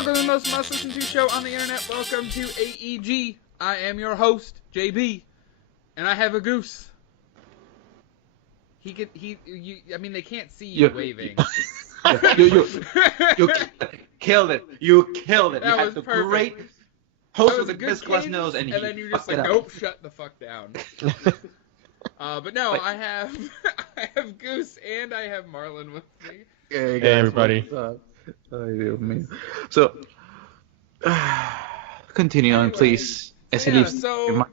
Welcome to the most must-listen to show on the internet. Welcome to AEG. I am your host, JB, and I have a goose. They can't see you waving. You killed it. You killed it. That you was had the perfect. great host with a the good best glass cadence, nose, and then you're just like, nope, shut the fuck down. But no, I have Goose and I have Marlon with me. Hey everybody. So, continue on, please. So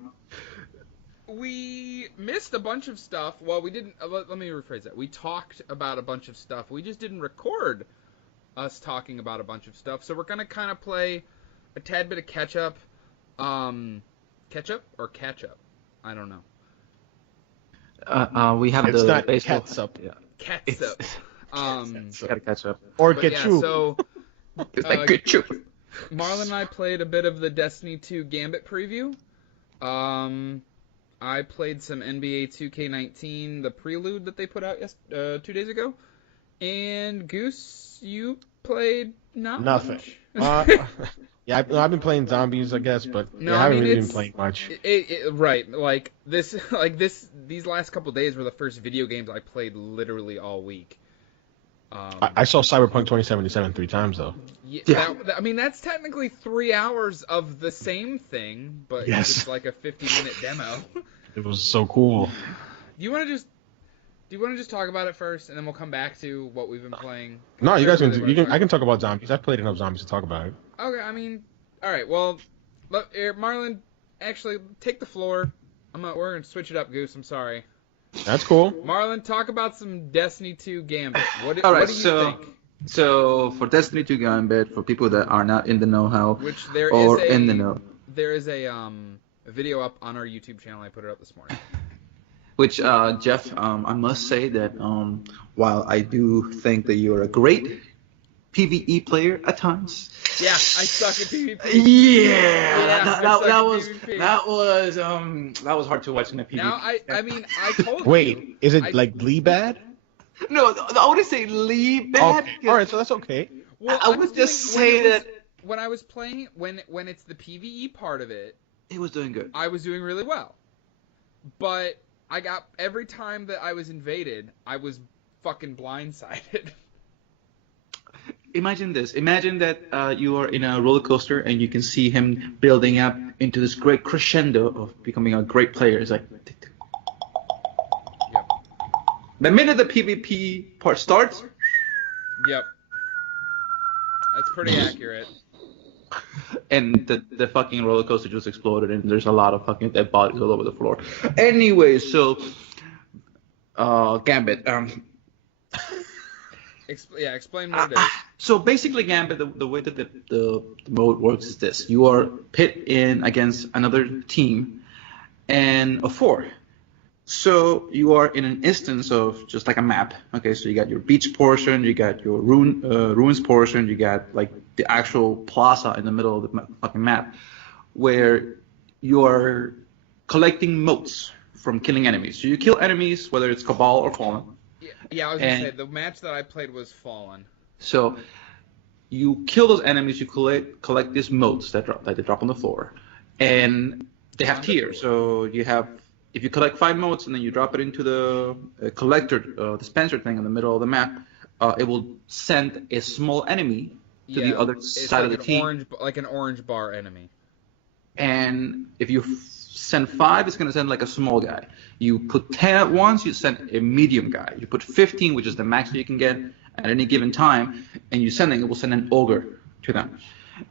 we missed a bunch of stuff. Well, we didn't. Let me rephrase that. We talked about a bunch of stuff. We just didn't record us talking about a bunch of stuff. So we're gonna kind of play a tad bit of catch up. Ketchup or catch up? I don't know. We have it's the not baseball. catsup. Yeah. Catsup. Gotta catch up. Or But ketchup. yeah, so It's like ketchup. Marlon and I played a bit of the Destiny 2 Gambit preview. I played some NBA 2K19, the prelude that they put out 2 days ago. And Goose, you played Nothing. much. Yeah, I've been playing zombies, I guess, but No, I I haven't mean, really it's- been playing much. Right, these last couple days were the first video games I played literally all week. I saw Cyberpunk 2077 3 times though. Yeah. That's technically 3 hours of the same thing, but Yes. it's like a 50-minute demo. It was so cool. Do you want to just talk about it first, and then we'll come back to what we've been playing? No, you guys Really can. I can talk about zombies. I've played enough zombies to talk about it. Okay, all right. Well, Marlon, actually, take the floor. We're gonna switch it up, Goose. I'm sorry. That's cool. Marlon, talk about some Destiny 2 Gambit. What do you think? So for Destiny 2 Gambit, for people that are not in the know-how Which there or is in the know, there is a video up on our YouTube channel. I put it up this morning. which Jeff, I must say that while I do think that you're a great PvE player at times. Yeah, I suck at PvP. Yeah, I that suck at was PvP. that was hard to watch in a PvP. Now I told you. Wait, is it like Lee bad? No, I wouldn't say Lee bad. Okay. All right, so that's okay. Well, I would just say that when I was playing, when it's the PvE part of it, he was doing good. I was doing really well. But every time that I was invaded, I was fucking blindsided. Imagine this. Imagine that you are in a roller coaster and you can see him building up into this great crescendo of becoming a great player. It's like, Yep. the minute the PvP part starts, Yep. That's pretty accurate. and the fucking roller coaster just exploded and there's a lot of fucking dead bodies all over the floor. Anyway, so Gambit. Explain what it is. So basically, Gambit, the way that the mode works is this: you are pit in against another team, and of 4. So you are in an instance of just like a map. Okay, so you got your beach portion, you got your ruins portion, you got like the actual plaza in the middle of the fucking map, where you are collecting motes from killing enemies. So you kill enemies, whether it's Cabal or Fallen. Yeah, I was gonna say the match that I played was Fallen. So you kill those enemies, you collect these motes that they drop on the floor, and they have tiers. So you have, if you collect 5 motes and then you drop it into the collector dispenser thing in the middle of the map, it will send a small enemy to the other side of the team. Like an orange bar enemy. And if you send 5, it's going to send like a small guy. You put 10 at once, you send a medium guy. You put 15, which is the max you can get at any given time, and it will send an ogre to them.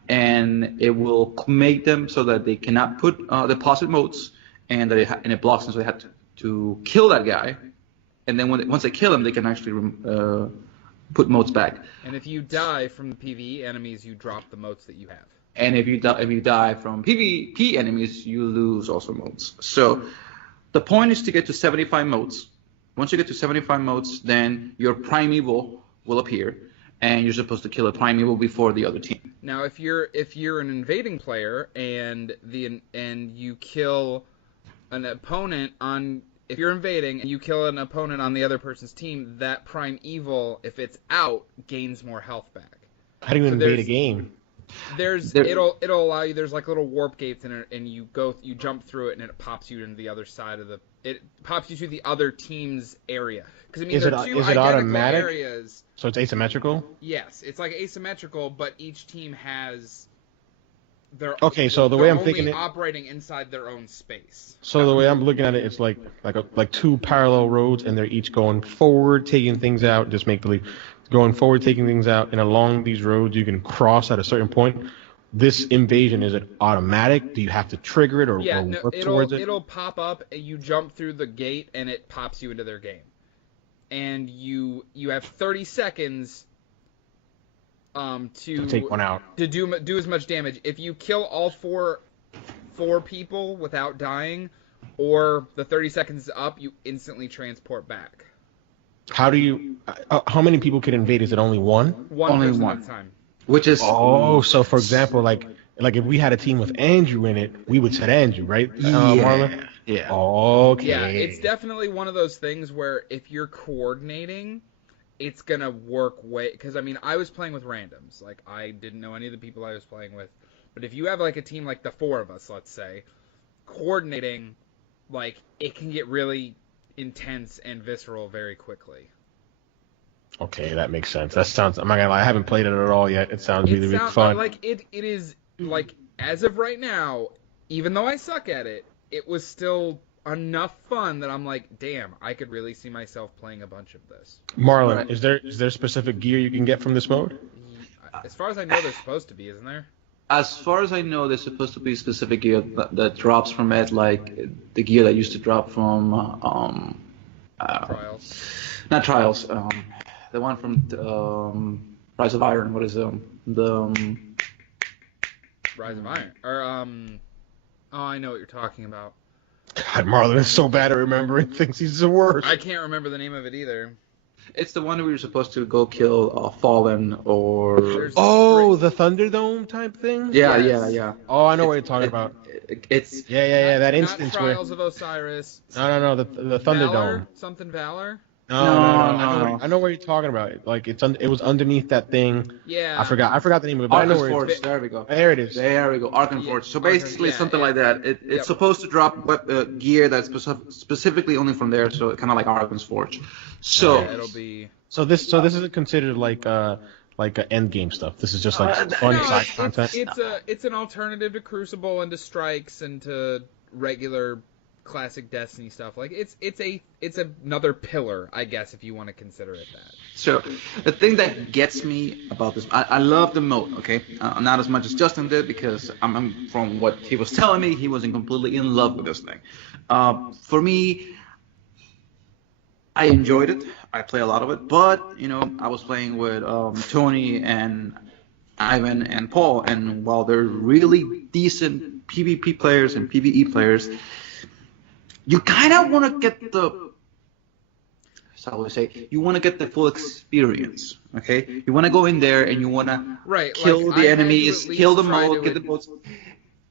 And it will make them so that they cannot put deposit motes, and it blocks them, so they have to kill that guy. And then once they kill him, they can actually put motes back. And if you die from the PvE enemies, you drop the motes that you have. And if you die from PvP enemies, you lose also motes. So the point is to get to 75 motes. Once you get to 75 motes, then your primeval will appear, and you're supposed to kill a primeval before the other team. Now, if you're an invading player and you kill an opponent on, if you're invading and you kill an opponent on the other person's team, that primeval, if it's out, gains more health back. How do you invade a game? It'll allow you. There's like little warp gates in it, and you jump through it, and it pops you into the other side of it pops you to the other team's area. Because I mean, there are two identical automatic? areas. So it's asymmetrical? Yes, it's like asymmetrical, but each team has so the way I'm only thinking operating inside their own space. So the way I'm looking at it, it's like two parallel roads, and they're each going forward, taking things out. Just make believe, going forward, taking things out, and along these roads you can cross at a certain point. This invasion, is it automatic? Do you have to trigger it or work towards it? It'll pop up, and you jump through the gate, and it pops you into their game. And you have 30 seconds to take one out, to do as much damage. If you kill all four people without dying, or the 30 seconds is up, you instantly transport back. How many people can invade? Is it only one? Only one at a time. Which is so for example, like if we had a team with Andrew in it, we would set Andrew, right? Marlon? Yeah. Okay. Yeah, it's definitely one of those things where if you're coordinating, it's gonna work because I mean, I was playing with randoms. Like, I didn't know any of the people I was playing with. But if you have like a team like the four of us, let's say, coordinating, like, it can get really intense and visceral very quickly. Okay, that makes sense. That sounds. I'm not gonna lie, I haven't played it at all yet. It sounds really fun. Like it is like, as of right now, even though I suck at it, it was still enough fun that I'm like, damn, I could really see myself playing a bunch of this. Marlon, right. is there specific gear you can get from this mode? As far as I know, there's supposed to be, isn't there? As far as I know, there's supposed to be specific gear that drops from it, like the gear that used to drop from Trials. Not Trials. The one from Rise of Iron. What is the Rise of Iron? Or oh, I know what you're talking about. God, Marlon is so bad at remembering things. He's the worst. I can't remember the name of it either. It's the one where you're supposed to go kill Fallen or... the Thunderdome type thing? Yeah. Oh, I know what you're talking about. It's... Yeah, that instance not Trials of Osiris. No, the Thunderdome. Valor? Something Valor? No. I know what you're talking about. Like, it was underneath that thing. Yeah. I forgot the name of it. But Arcane Forge. There we go. There it is. There we go. Arcane Forge. So basically, something like that. It's supposed to drop gear that's specifically only from there. So kind of like Arcane Forge. So it'll be. So this isn't considered like a end game stuff. This is just like fun side content. It's an alternative to Crucible and to Strikes and to regular classic Destiny stuff. Like, it's another pillar, I guess, if you want to consider it that. So the thing that gets me about this, I love the mode. Okay, not as much as Justin did, because I'm from what he was telling me, he wasn't completely in love with this thing. For me, I enjoyed it. I play a lot of it, but I was playing with Tony and Ivan and Paul, and while they're really decent PvP players and PvE players, you kind of want to get you want to get the full experience, okay? You want to go in there and you want to kill the enemies, kill the mode, get the modes,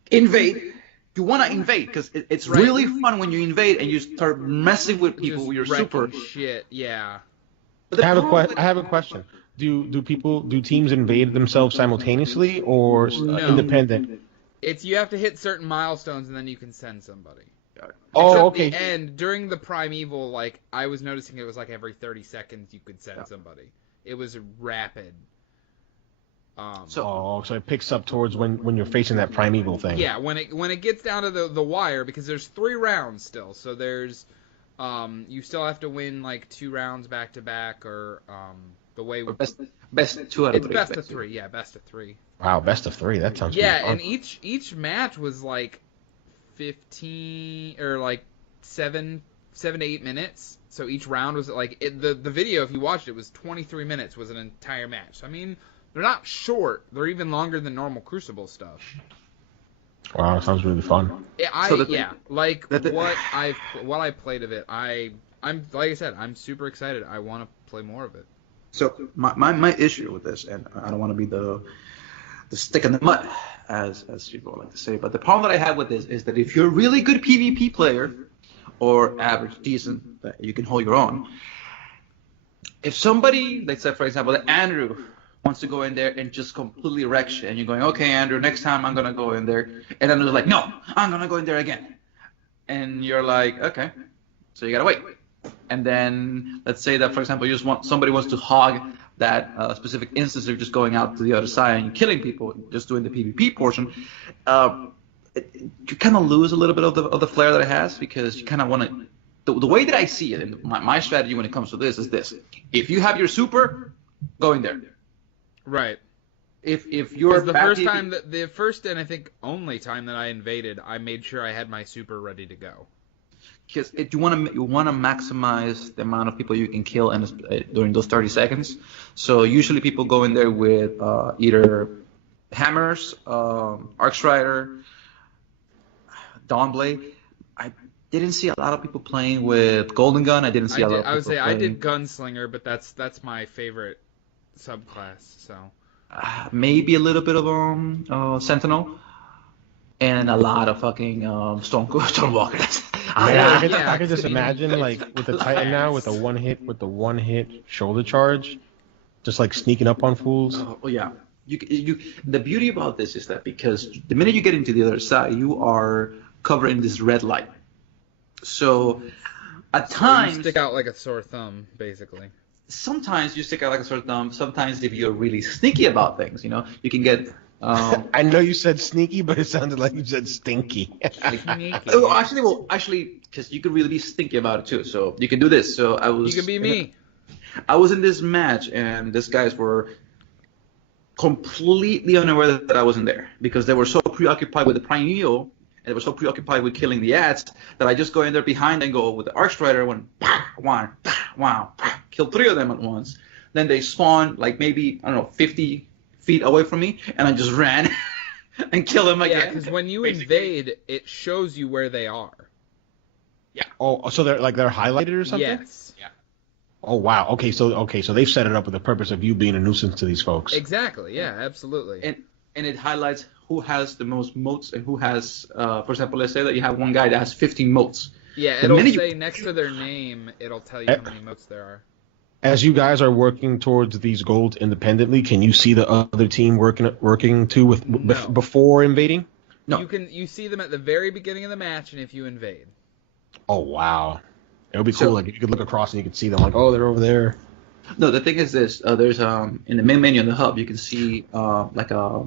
invade. You want to invade, because it's really fun when you invade and you start messing with people with your super. Shit, yeah. I have a question. Do teams invade themselves simultaneously or independent? You have to hit certain milestones and then you can send somebody. Oh, okay. And during the Primeval, like, I was noticing it was like every 30 seconds you could send somebody. It was rapid. So it picks up towards when you're facing that Primeval thing. Yeah, when it gets down to the wire, because there's 3 rounds still. So there's you still have to win like 2 rounds back to back, or the way best 2 out of 3. It's best of 3. Yeah, best of 3. Wow, best of 3. That sounds yeah. Fun. And each match was like 15 or like 7 to 8 minutes. So each round was like the video, if you watched it, was 23 minutes was an entire match. I mean, they're not short. They're even longer than normal Crucible stuff. Wow, sounds really fun. What I played of it, I'm like I said, I'm super excited. I want to play more of it. So my issue with this, and I don't want to be the stick in the mud, as people like to say, but the problem that I have with this is that if you're a really good PvP player, or average, decent, that you can hold your own, if somebody, let's say for example that Andrew wants to go in there and just completely wreck shit. And you're going, okay, Andrew, next time I'm going to go in there. And then they're like, no, I'm going to go in there again. And you're like, okay. So you got to wait. And then let's say that, for example, somebody wants to hog that specific instance of just going out to the other side and killing people, just doing the PvP portion. You kind of lose a little bit of the flair that it has, because you kind of want to. The way that I see it, and my strategy when it comes to this is this: if you have your super, go in there. Right. If you're the first and I think only time that I invaded, I made sure I had my super ready to go. Because you want to maximize the amount of people you can kill during those 30 seconds. So usually people go in there with either hammers, Arc Strider, Dawnblade. I didn't see a lot of people playing with Golden Gun. I didn't see a lot of people I would say playing. I did Gunslinger, but that's my favorite subclass. So maybe a little bit of Sentinel, and a lot of fucking Stormwalker. I could just imagine, like, with the Titan now, with the one hit shoulder charge, just like sneaking up on fools. Oh yeah. The beauty about this is that because the minute you get into the other side, you are covered in this red light. So at times you stick out like a sore thumb, basically. Sometimes you stick out like a sore thumb. Sometimes if you're really sneaky about things, you can get. I know you said sneaky, but it sounded like you said stinky. Sneaky. Actually, because you could really be stinky about it too. So you can do this. So You can be me. I was in this match, and these guys were completely unaware that I wasn't there, because they were so preoccupied with the Primeval, and they were so preoccupied with killing the ads, that I just go in there behind and go with the Arc Strider, wow, kill 3 of them at once. Then they spawn like maybe, 50 feet away from me, and I just ran and kill them again. Yeah, because when you invade, it shows you where they are. Yeah. Oh, so they're highlighted or something? Yes. Yeah. Oh wow. Okay, so they've set it up with the purpose of you being a nuisance to these folks. Exactly. Yeah. Absolutely. And it highlights who has the most motes and who has, for example, let's say that you have one guy that has 15 motes. Yeah, it'll say next to their name, it'll tell you how many motes there are. As you guys are working towards these goals independently, can you see the other team working too before invading? No. You see them at the very beginning of the match, and if you invade. Oh wow, it would be cool. Like, you could look across and you could see them. Like, oh, they're over there. No, the thing is this: there's in the main menu in the hub, you can see like a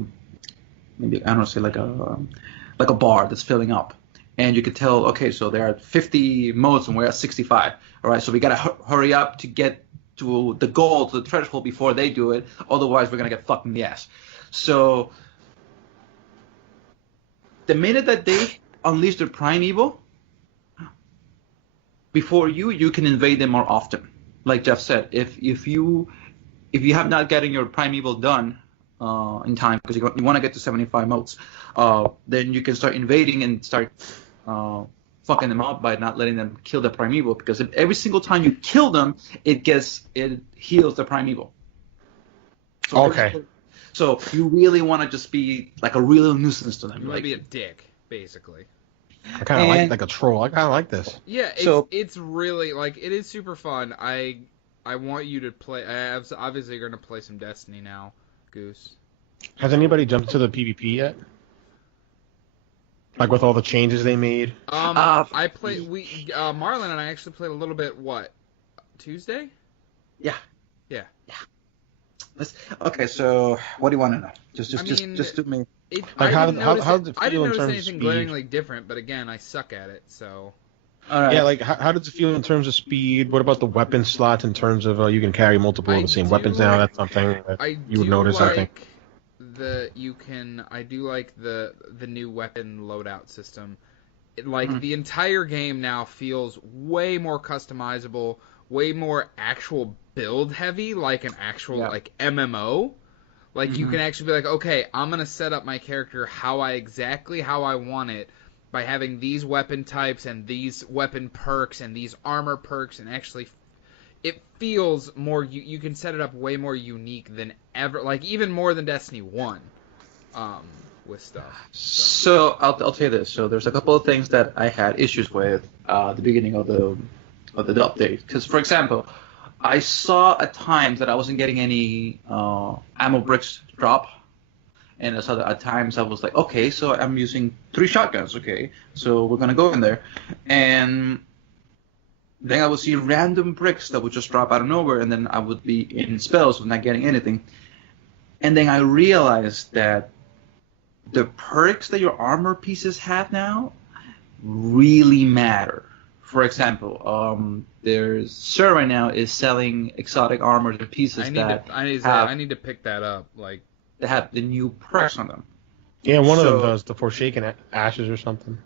maybe I don't know, say like a bar that's filling up, and you can tell, okay, so there are 50 modes and we're at 65. All right, so we gotta hurry up to get to the goal, to the threshold before they do it. Otherwise, we're gonna get fucked in the ass. So the minute that they unleash their Primeval, before you can invade them more often. Like Jeff said, if you have not gotten your Primeval done in time, because you want to get to 75 modes, then you can start invading and start fucking them up by not letting them kill the Primeval, because every single time you kill them, it heals the Primeval. So okay. So you really want to just be like a real nuisance to them. You want to be a dick, basically. I kind of like a troll. I kind of like this. Yeah, it's really, like, it is super fun. I want you to play. Obviously, you're going to play some Destiny now, Goose. Has anybody jumped to the PvP yet? Like, with all the changes they made? I played. Marlon and I actually played a little bit. Tuesday? Yeah. Yeah. Okay, so what do you want to know? Just do me. How does it I feel didn't in notice terms of anything speed? glaringly different, but again, I suck at it, so. All right. Yeah, like, how does it feel in terms of speed? What about the weapon slots in terms of you can carry multiple of the same weapons now? That's something that you would notice, I think. I do like the new weapon loadout system. The entire game now feels way more customizable, way more actual build heavy, like an actual like MMO. Like, you can actually be like, okay, I'm going to set up my character how I want it by having these weapon types and these weapon perks and these armor perks, and actually it feels more, you can set it up way more unique than ever, like even more than Destiny 1 with stuff. So I'll tell you this. So there's a couple of things that I had issues with at the beginning of the update. Because, for example, I saw at times that I wasn't getting any ammo bricks drop, and I saw that at times I was like, okay, so I'm using 3 shotguns. Okay, so we're gonna go in there, and then I would see random bricks that would just drop out of nowhere, and then I would be in spells of not getting anything. And then I realized that the perks that your armor pieces have now really matter. For example, there's Sir right now is selling exotic armor to pieces I need to pick that up. Like, that have the new perks on them. Yeah, one of them does, the Forsaken Ashes or something.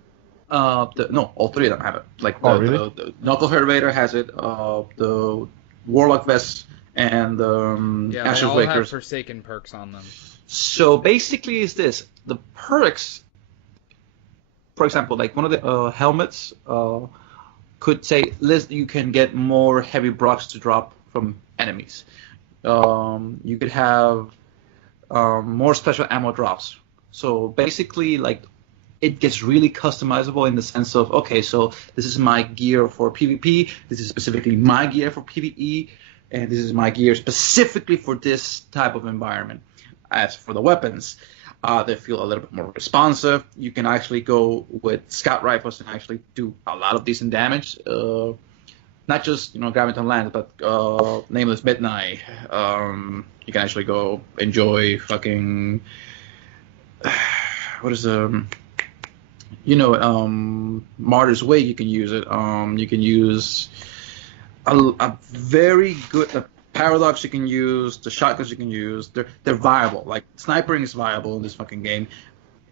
No, all 3 of them have it. Like really? the Knucklehead Raider has it. The Warlock Vest and Ashes they all Wakers have Forsaken perks on them. So basically, is this the perks? For example, like one of the helmets could say, "List you can get more heavy blocks to drop from enemies." You could have more special ammo drops. So basically, like it gets really customizable in the sense of, okay, so this is my gear for PvP. This is specifically my gear for PvE. And this is my gear specifically for this type of environment. As for the weapons, they feel a little bit more responsive. You can actually go with scout rifles and actually do a lot of decent damage. Not just Gambit on land, but Nameless Midnight. You can actually go enjoy fucking what is Martyr's Way. You can use it. You can use a very good paradox you can use, the shotguns you can use. They're viable. Like snipering is viable in this fucking game.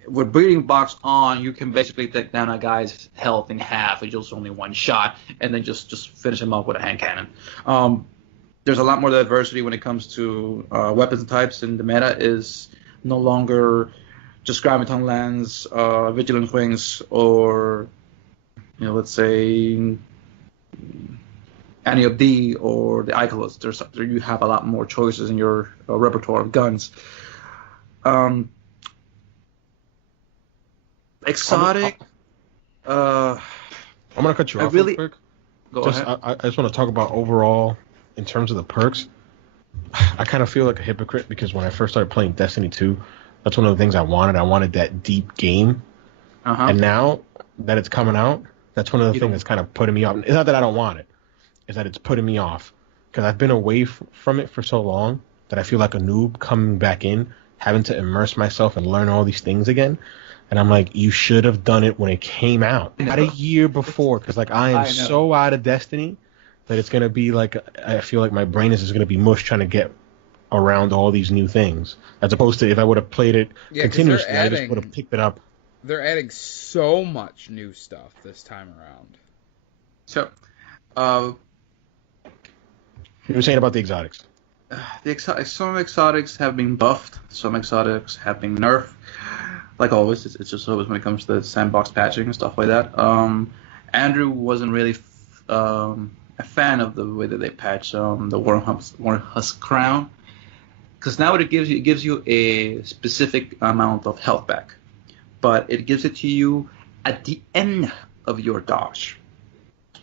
With breeding box on, you can basically take down a guy's health in half with just only 1 shot, and then just finish him off with a hand cannon. There's a lot more diversity when it comes to weapons types, and the meta is no longer just Graviton Lens, Vigilant Wings, or let's say any of D or the Icarus. You have a lot more choices in your repertoire of guns. Exotic. I'm gonna cut you off real quick. Go ahead. I just want to talk about overall in terms of the perks. I kind of feel like a hypocrite because when I first started playing Destiny 2, that's one of the things I wanted. I wanted that deep game, and now that it's coming out, that's one of the things that's kind of putting me off. It's not that I don't want it. Is that it's putting me off because I've been away from it for so long that I feel like a noob coming back in, having to immerse myself and learn all these things again. And I'm like, you should have done it when it came out, not a year before, because like I am so out of Destiny that it's gonna be like I feel like my brain is just gonna be mush trying to get around all these new things, as opposed to if I would have played it continuously, I just would have picked it up. They're adding so much new stuff this time around. So, you were saying about the exotics. Some exotics have been buffed. Some exotics have been nerfed. Like always, it's just always when it comes to the sandbox patching and stuff like that. Andrew wasn't really a fan of the way that they patch the Wormhusk Crown, because now what it gives you a specific amount of health back, but it gives it to you at the end of your dodge,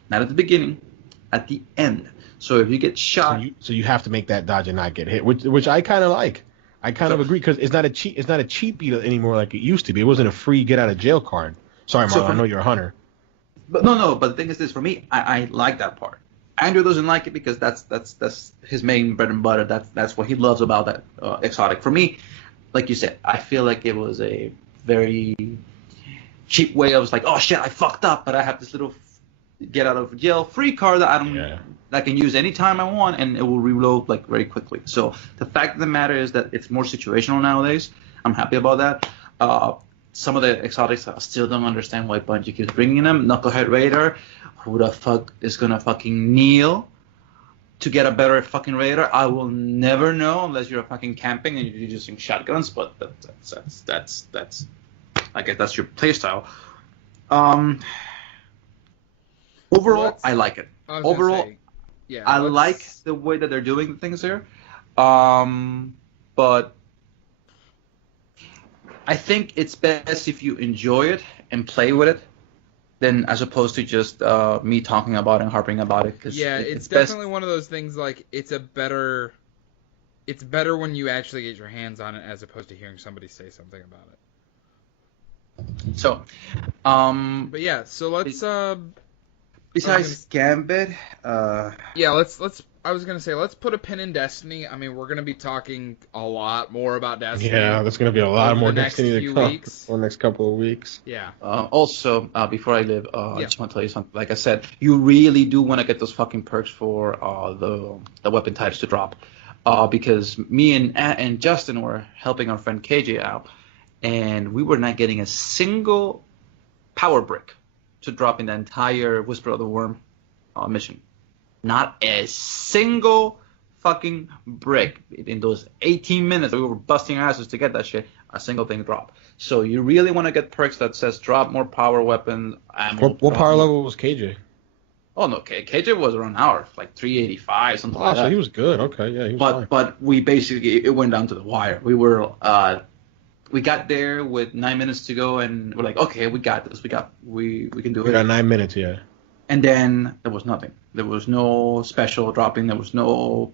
not at the beginning, at the end. So if you get shot, so you have to make that dodge and not get hit, which I kind of like. I kind of agree because it's not a cheat beat anymore like it used to be. It wasn't a free get out of jail card. Sorry, Marlon, I know you're a hunter. But no. But the thing is this: for me, I like that part. Andrew doesn't like it because that's his main bread and butter. That's what he loves about that exotic. For me, like you said, I feel like it was a very cheap way. I was like, oh shit, I fucked up, but I have this little get out of jail free card that I can use anytime I want, and it will reload like very quickly. So the fact of the matter is that it's more situational nowadays. I'm happy about that. Some of the exotics I still don't understand why Bungie keeps bringing them. Knucklehead Raider, who the fuck is gonna fucking kneel to get a better fucking Raider? I will never know unless you're fucking camping and you're using shotguns. But that's I guess that's your playstyle. Overall, I like it. Overall, I like the way that they're doing things here. But I think it's best if you enjoy it and play with it than as opposed to just me talking about it and harping about it. Cause Yeah, it's definitely one of those things. Like it's better when you actually get your hands on it as opposed to hearing somebody say something about it. So, But yeah, so let's besides Gambit, yeah, let's I was gonna say let's put a pin in Destiny. I mean, we're gonna be talking a lot more about Destiny. Yeah, there's gonna be a lot over more the next Destiny few to come weeks. for the next couple of weeks. Yeah. also, before I leave, I Yeah. just want to tell you something. Like I said, you really do want to get those fucking perks for the weapon types to drop, because me and Justin were helping our friend KJ out, and we were not getting a single power brick to drop in the entire Whisper of the Worm mission. Not a single fucking brick in those 18 minutes that we were busting our asses to get that shit. A single thing dropped. So you really want to get perks that says drop more power weapons. What power level was KJ? Oh no, KJ was around an hour, like 385, something like So that. he was good. Okay, yeah, he was fine. But we basically it went down to the wire. We got there with 9 minutes to go, and we're like, okay, we got this. We can do We it. got 9 minutes, yeah. And then there was nothing. There was no special dropping. There was no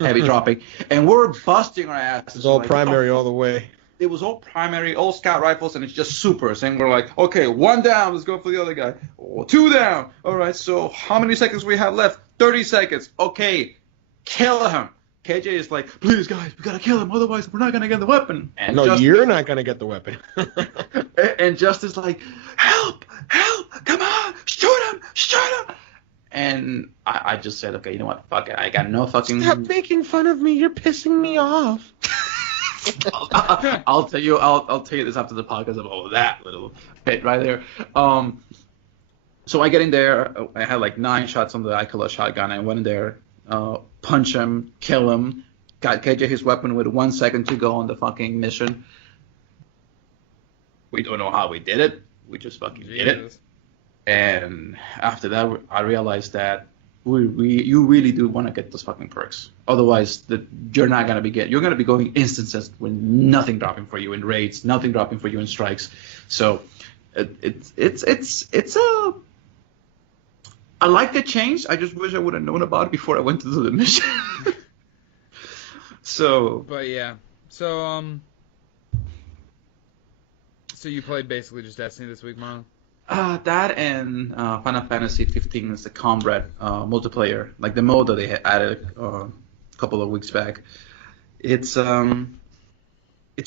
heavy dropping. And we're busting our asses. It's all like, primary all the way. It was all primary, all scout rifles, and it's just supers. And we're like, okay, 1 down. Let's go for the other guy. 2 down. All right, so how many seconds we have left? 30 seconds. Okay, kill him. KJ is like, please, guys, we got to kill him. Otherwise, we're not going to get the weapon. And No, you're not going to get the weapon. and Justin's like, help, come on, shoot him. And I just said, okay, you know what, fuck it, I got no fucking... Stop making fun of me, you're pissing me off. I'll tell you this after the podcast about that little bit right there. So I get in there, I had like 9 shots on the Ikola shotgun, I went in there, punch him, kill him, got KJ his weapon with 1 second to go on the fucking mission. We don't know how we did it. We just fucking did it. And after that, I realized that you really do want to get those fucking perks. Otherwise, you're not gonna you're gonna be going instances with nothing dropping for you in raids, nothing dropping for you in strikes. So it's a. I like the change. I just wish I would have known about it before I went to do the mission. So. But yeah, so you played basically just Destiny this week, Marlon? That and Final Fantasy 15 is the Comrade multiplayer, like the mode that they had added a couple of weeks back. It's a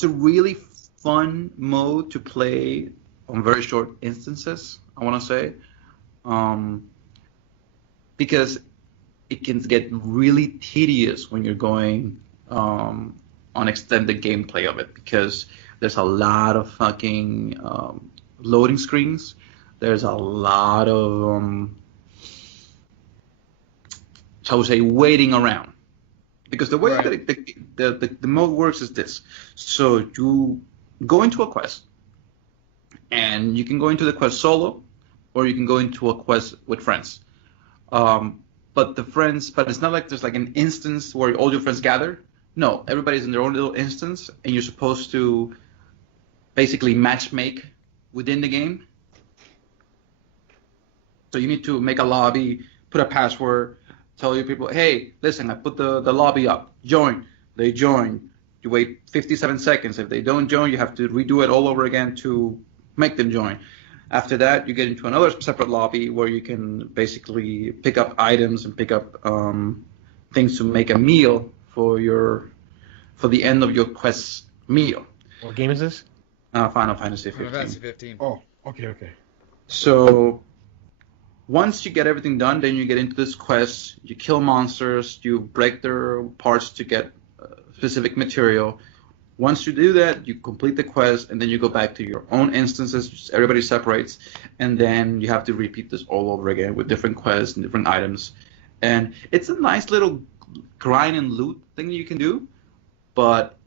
really fun mode to play on very short instances, I want to say, because it can get really tedious when you're going on extended gameplay of it, because there's a lot of fucking loading screens. There's a lot of, shall we say, waiting around. Because the way Right. that the mode works is this. So you go into a quest, and you can go into the quest solo, or you can go into a quest with friends. But it's not like there's like an instance where all your friends gather. No, everybody's in their own little instance, and you're supposed to basically matchmake within the game. So you need to make a lobby, put a password, tell your people, hey, listen, I put the lobby up. Join. They join. You wait 57 seconds. If they don't join, you have to redo it all over again to make them join. After that, you get into another separate lobby where you can basically pick up items and pick up things to make a meal for the end of your quest meal. What game is this? Final Fantasy 15. Final Fantasy 15. Oh, okay. So once you get everything done, then you get into this quest. You kill monsters. You break their parts to get specific material. Once you do that, you complete the quest, and then you go back to your own instances. Everybody separates, and then you have to repeat this all over again with different quests and different items. And it's a nice little grind and loot thing you can do, but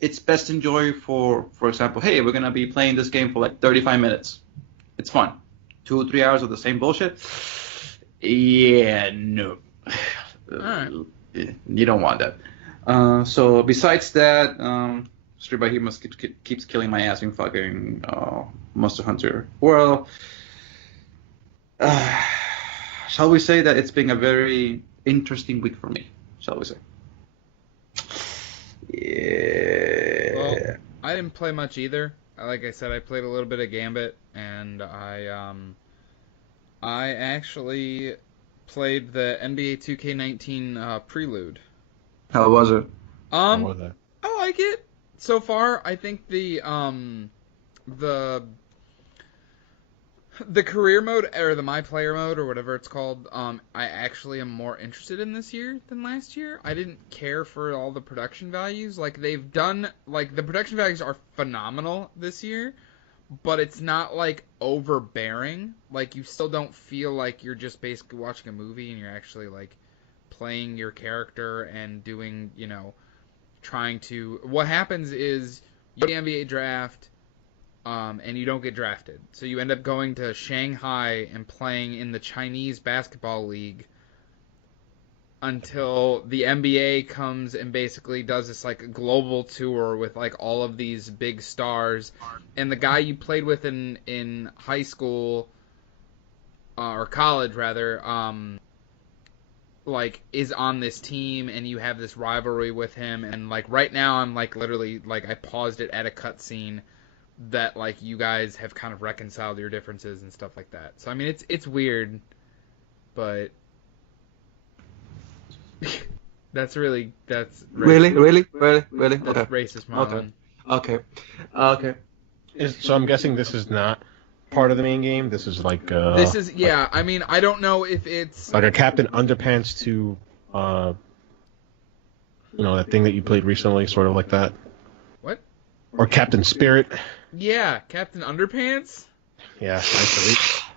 it's best enjoyed for example, hey, we're gonna be playing this game for like 35 minutes. It's fun. 2 or 3 hours of the same bullshit. Yeah, no. Alright. You don't want that. So besides that, Street by Humans keeps killing my ass in fucking Monster Hunter. Well, shall we say that it's been a very interesting week for me? Shall we say? Yeah. Well, I didn't play much either. Like I said, I played a little bit of Gambit, and I actually played the NBA 2K19 Prelude. How was it? How was that? I like it so far. I think the career mode or the my player mode or whatever it's called, I actually am more interested in this year than last year. I didn't care for all the production values. Like they've done, like the production values are phenomenal this year, but it's not like overbearing. Like you still don't feel like you're just basically watching a movie and you're actually like playing your character and doing, trying to. What happens is you get the NBA draft. And you don't get drafted. So you end up going to Shanghai and playing in the Chinese basketball league until the NBA comes and basically does this like global tour with like all of these big stars. And the guy you played with in high school or college rather, like is on this team and you have this rivalry with him. And like right now I'm like literally like I paused it at a cutscene that like you guys have kind of reconciled your differences and stuff like that. So I mean it's weird, but that's racist. Really. That's Okay. racist, Marlon. Okay. So I'm guessing this is not part of the main game. This is like This is I mean I don't know if it's like a Captain Underpants to that thing that you played recently, sort of like that. What? Or Captain Spirit. Yeah, Captain Underpants. Yeah,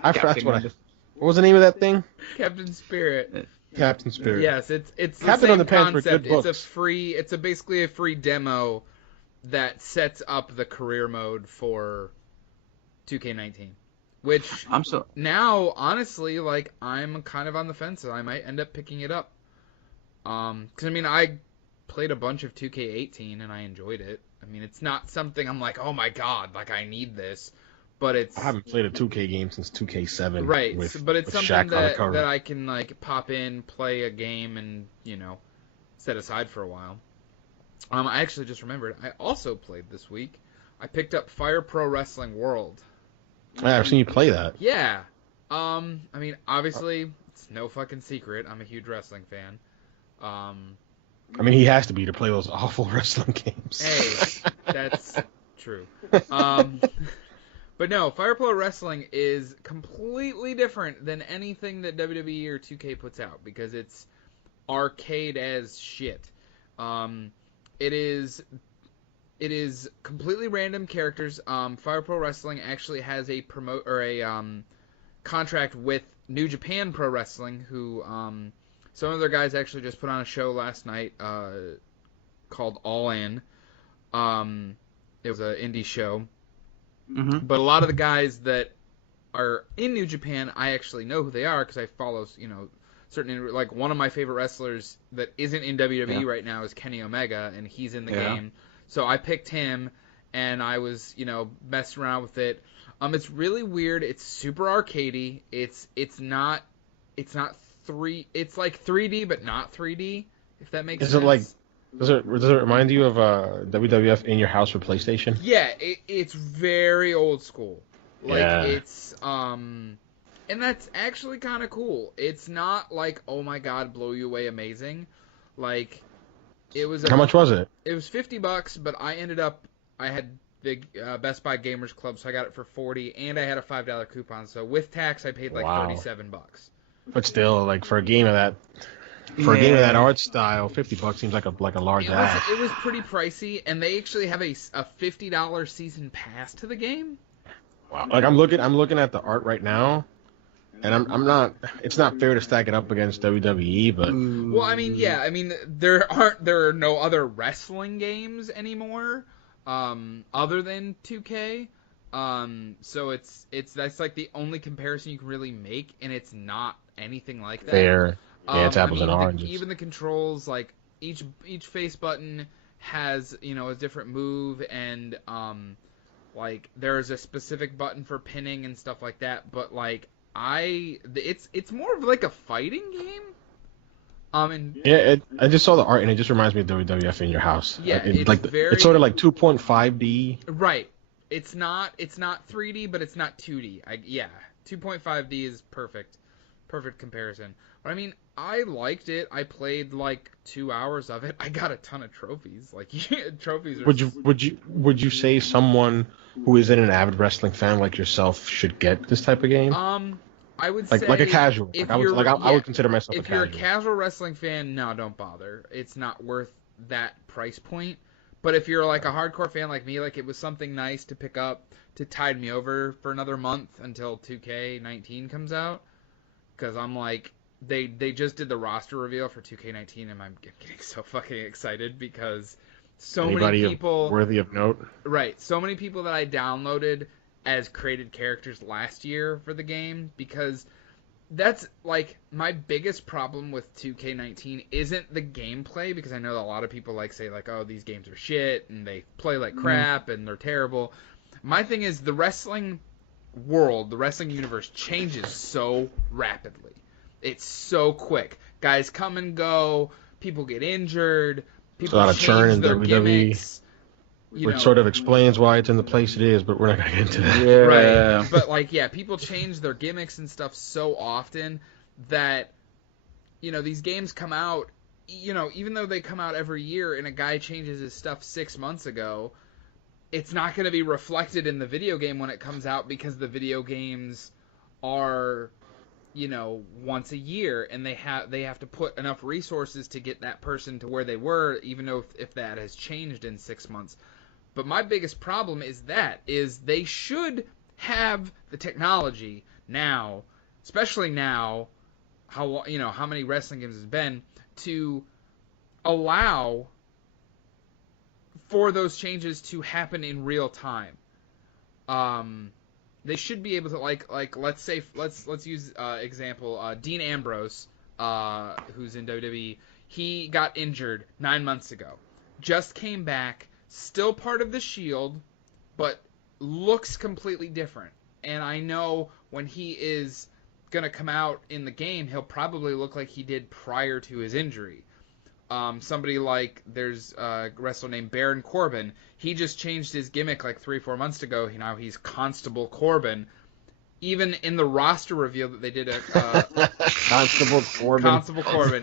that's what was the name of that thing? Captain Spirit. Captain Spirit. Yes, it's the Captain same Underpants were concept. good books. It's basically a free demo that sets up the career mode for 2K19. Which now, honestly, like I'm kind of on the fence. I might end up picking it up. 'Cause I mean, I played a bunch of 2K18 and I enjoyed it. I mean, it's not something I'm like, oh my god, like I need this, but it's. I haven't played a 2K game since 2K7. Right, but it's something that I can like pop in, play a game, and set aside for a while. I actually just remembered, I also played this week. I picked up Fire Pro Wrestling World. I've seen you play that. Yeah. I mean, obviously, it's no fucking secret. I'm a huge wrestling fan. I mean, he has to be to play those awful wrestling games. Hey, that's true. But no, Fire Pro Wrestling is completely different than anything that WWE or 2K puts out because it's arcade as shit. It is completely random characters. Fire Pro Wrestling actually has a contract with New Japan Pro Wrestling, who some of their guys actually just put on a show last night called All In. It was an indie show. Mm-hmm. But a lot of the guys that are in New Japan, I actually know who they are because I follow, certain, like one of my favorite wrestlers that isn't in WWE right now is Kenny Omega, and he's in the game. So I picked him, and I was, messing around with it. It's really weird. It's super arcadey. It's like 3D, but not 3D. If that makes sense. Is it like? Does it remind you of WWF in your house for PlayStation? Yeah, it's very old school. Like it's and that's actually kind of cool. It's not like oh my god, blow you away, amazing. Like it was. How much was it? It was $50, but I had big Best Buy Gamers Club, so I got it for $40, and I had a $5 coupon. So with tax, I paid like $37. But still, like for a game of that. For a game of that art style, $50 seems like a large ask. It was pretty pricey, and they actually have a $50 season pass to the game. Wow! Like I'm looking at the art right now, and I'm not. It's not fair to stack it up against WWE, but. Well, I mean, yeah, I mean there are no other wrestling games anymore, other than 2K. So that's like the only comparison you can really make, and it's not anything like that. Fair. Yeah, it's apples and oranges. Even the controls, like each face button has, a different move, and like there's a specific button for pinning and stuff like that. But like it's more of like a fighting game. And Yeah, I just saw the art and it just reminds me of WWF in your house. Yeah, it's like very, it's sort of like 2.5D. Right. It's not 3D, but it's not 2D. 2.5D is perfect comparison. But I mean, I liked it. I played like 2 hours of it. I got a ton of trophies. Like trophies are. Would you say someone who isn't an avid wrestling fan like yourself should get this type of game? I would say like a casual. I would consider myself if you're a casual wrestling fan, no, don't bother. It's not worth that price point. But if you're like a hardcore fan like me, like it was something nice to pick up to tide me over for another month until 2K19 comes out. Because I'm like, they just did the roster reveal for 2K19, and I'm getting so fucking excited because many people worthy of note. Right, so many people that I downloaded as created characters last year for the game, because that's like my biggest problem with 2K19 isn't the gameplay, because I know that a lot of people say like, oh, these games are shit and they play like crap and they're terrible. My thing is the wrestling world, the wrestling universe changes so rapidly. It's so quick. Guys come and go, people get injured, people a lot of churn in their WWE. gimmicks. Which sort of explains why it's in the place it is, but we're not going to get into that. Yeah. Right. But, people change their gimmicks and stuff so often that, these games come out, even though they come out every year and a guy changes his stuff 6 months ago, it's not going to be reflected in the video game when it comes out, because the video games are, once a year, and they have to put enough resources to get that person to where they were, even though if that has changed in 6 months. But my biggest problem is they should have the technology now, especially now, how many wrestling games has been, to allow for those changes to happen in real time. They should be able to let's use example Dean Ambrose, who's in WWE. He got injured 9 months ago, just came back. Still part of the Shield, but looks completely different. And I know when he is going to come out in the game, he'll probably look like he did prior to his injury. Somebody like, there's a wrestler named Baron Corbin. He just changed his gimmick like 3-4 months ago. Now he's Constable Corbin. Even in the roster reveal that they did Constable Corbin.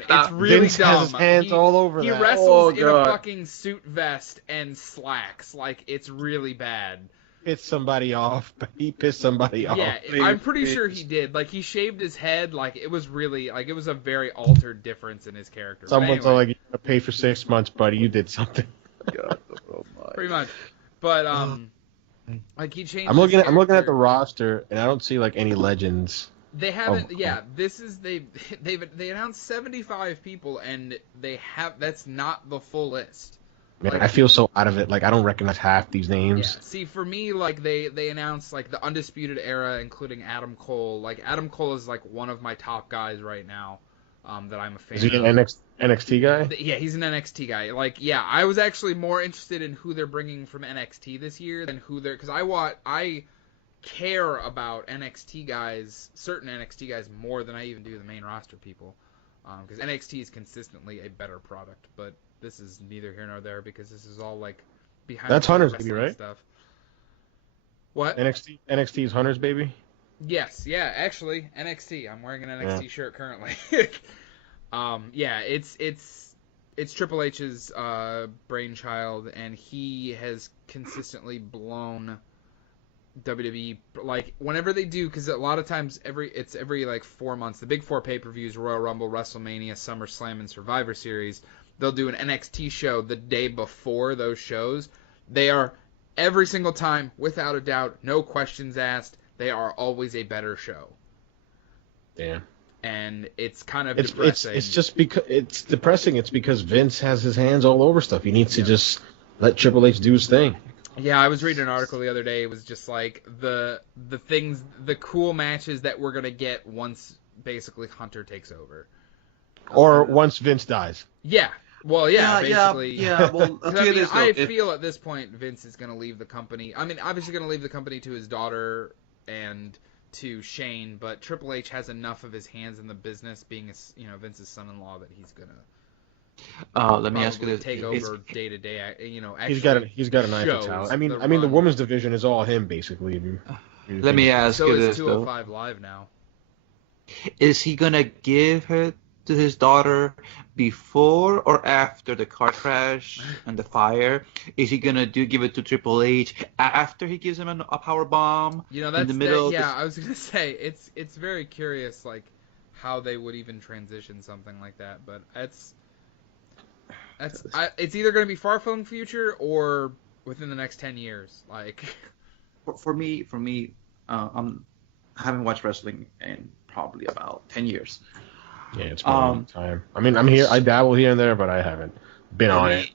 It's really Vince dumb. Has his hands all over he that. wrestles in a fucking suit vest and slacks. Like, it's really bad. Pissed somebody off. He pissed somebody off. Yeah, I'm pretty sure he did. Like, he shaved his head. Like, it was really, it was a very altered difference in his character. Someone's like, you gotta pay for 6 months, buddy. You did something. God, oh my. Pretty much. But, he changed. I'm looking at the roster, and I don't see any legends. They haven't. They announced 75 people, and that's not the full list. Man, I feel so out of it. I don't recognize half these names. Yeah. See, for me, they announced the Undisputed Era, including Adam Cole. Adam Cole is one of my top guys right now. That I'm a fan of. Is he an NXT guy? Yeah, he's an NXT guy. I was actually more interested in who they're bringing from NXT this year than because I care about NXT guys, certain NXT guys, more than I even do the main roster people. Because NXT is consistently a better product, but this is neither here nor there, because this is all behind. That's Hunter's baby, right? Stuff. What? NXT is Hunter's baby? Yes, yeah, actually, NXT. I'm wearing an NXT shirt currently. It's Triple H's brainchild, and he has consistently blown WWE. Whenever they do, because a lot of times every 4 months, the big 4 pay-per-views, Royal Rumble, WrestleMania, SummerSlam, and Survivor Series, they'll do an NXT show the day before those shows. They are, every single time, without a doubt, no questions asked, they are always a better show. Damn. And it's kind of depressing. It's just because it's depressing. It's because Vince has his hands all over stuff. He needs to just let Triple H do his thing. Yeah, I was reading an article the other day. It was just the things, the cool matches that we're gonna get once basically Hunter takes over, or once Vince dies. Yeah, Well, yeah, basically. yeah. Well, I'll 'Cause, tell I you mean, this though. I If feel at this point Vince is going to leave the company. I mean, obviously going to leave the company to his daughter and to Shane, but Triple H has enough of his hands in the business, being Vince's son-in-law, that he's gonna let me ask you probably this: take over day to day. He's got an eye for talent. I mean, the women's division is all him basically. If you let think me about it. ask So you is this though: 205 Live now. is he gonna give her to his daughter before or after the car crash and the fire? Is he gonna give it to Triple H after he gives him a power bomb in the middle of Yeah, I was gonna say it's very curious, like how they would even transition something like that, but it's either gonna be far-flung future or within the next 10 years. Like, for me, I haven't watched wrestling in probably about 10 years. Yeah, it's been a long time. I mean, I dabble here and there, but I haven't been on it.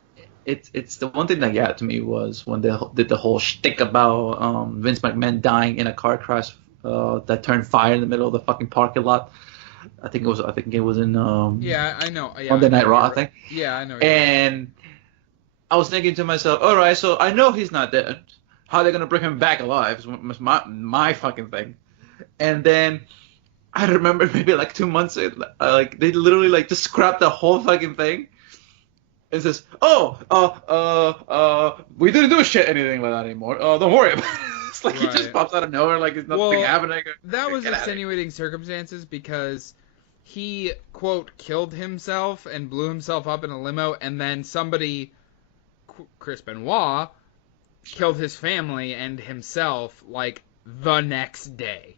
It's the one thing that got to me was when they did the whole shtick about Vince McMahon dying in a car crash that turned fire in the middle of the fucking parking lot. I think it was in yeah, I know. Yeah, Monday I know Night Raw, I you're think. right. Yeah, I know. And I was thinking to myself, all right, so I know he's not dead. How are they gonna bring him back alive? Is my fucking thing. And then I remember maybe like 2 months ago, like they literally like just scrapped the whole fucking thing. It says, we didn't do anything like that anymore. Don't worry about it. It's like he just pops out of nowhere, like there's nothing happening. That was extenuating circumstances because he, quote, killed himself and blew himself up in a limo, and then somebody, Chris Benoit, killed his family and himself like the next day.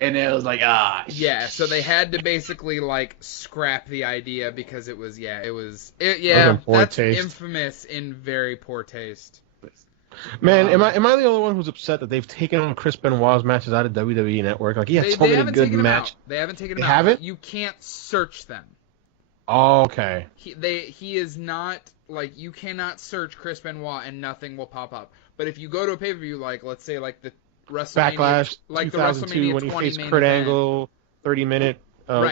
And it was like, yeah, so they had to basically like scrap the idea because it was that's infamous in very poor taste. Man, am I the only one who's upset that they've taken on Chris Benoit's matches out of WWE Network? Like, he had so many good matches. They haven't taken them out. They haven't? You can't search them. Oh, okay. He is not, like, you cannot search Chris Benoit and nothing will pop up. But if you go to a pay-per-view, like, let's say, like the WrestleMania, Backlash, like 2002, the WrestleMania when he 20 faced main Kurt event, Angle, 30-minute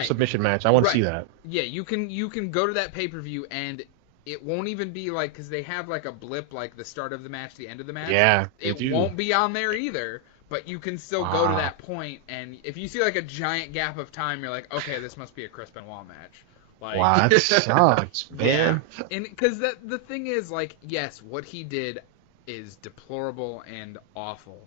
submission match. I want to see that. Yeah, you can go to that pay-per-view and it won't even be like, because they have like a blip, like the start of the match, the end of the match. Yeah, it won't be on there either. But you can still go to that point, and if you see like a giant gap of time, you're like, okay, this must be a Chris Benoit match. Like, wow, that sucks, man. Yeah. And because the thing is, like, yes, what he did is deplorable and awful,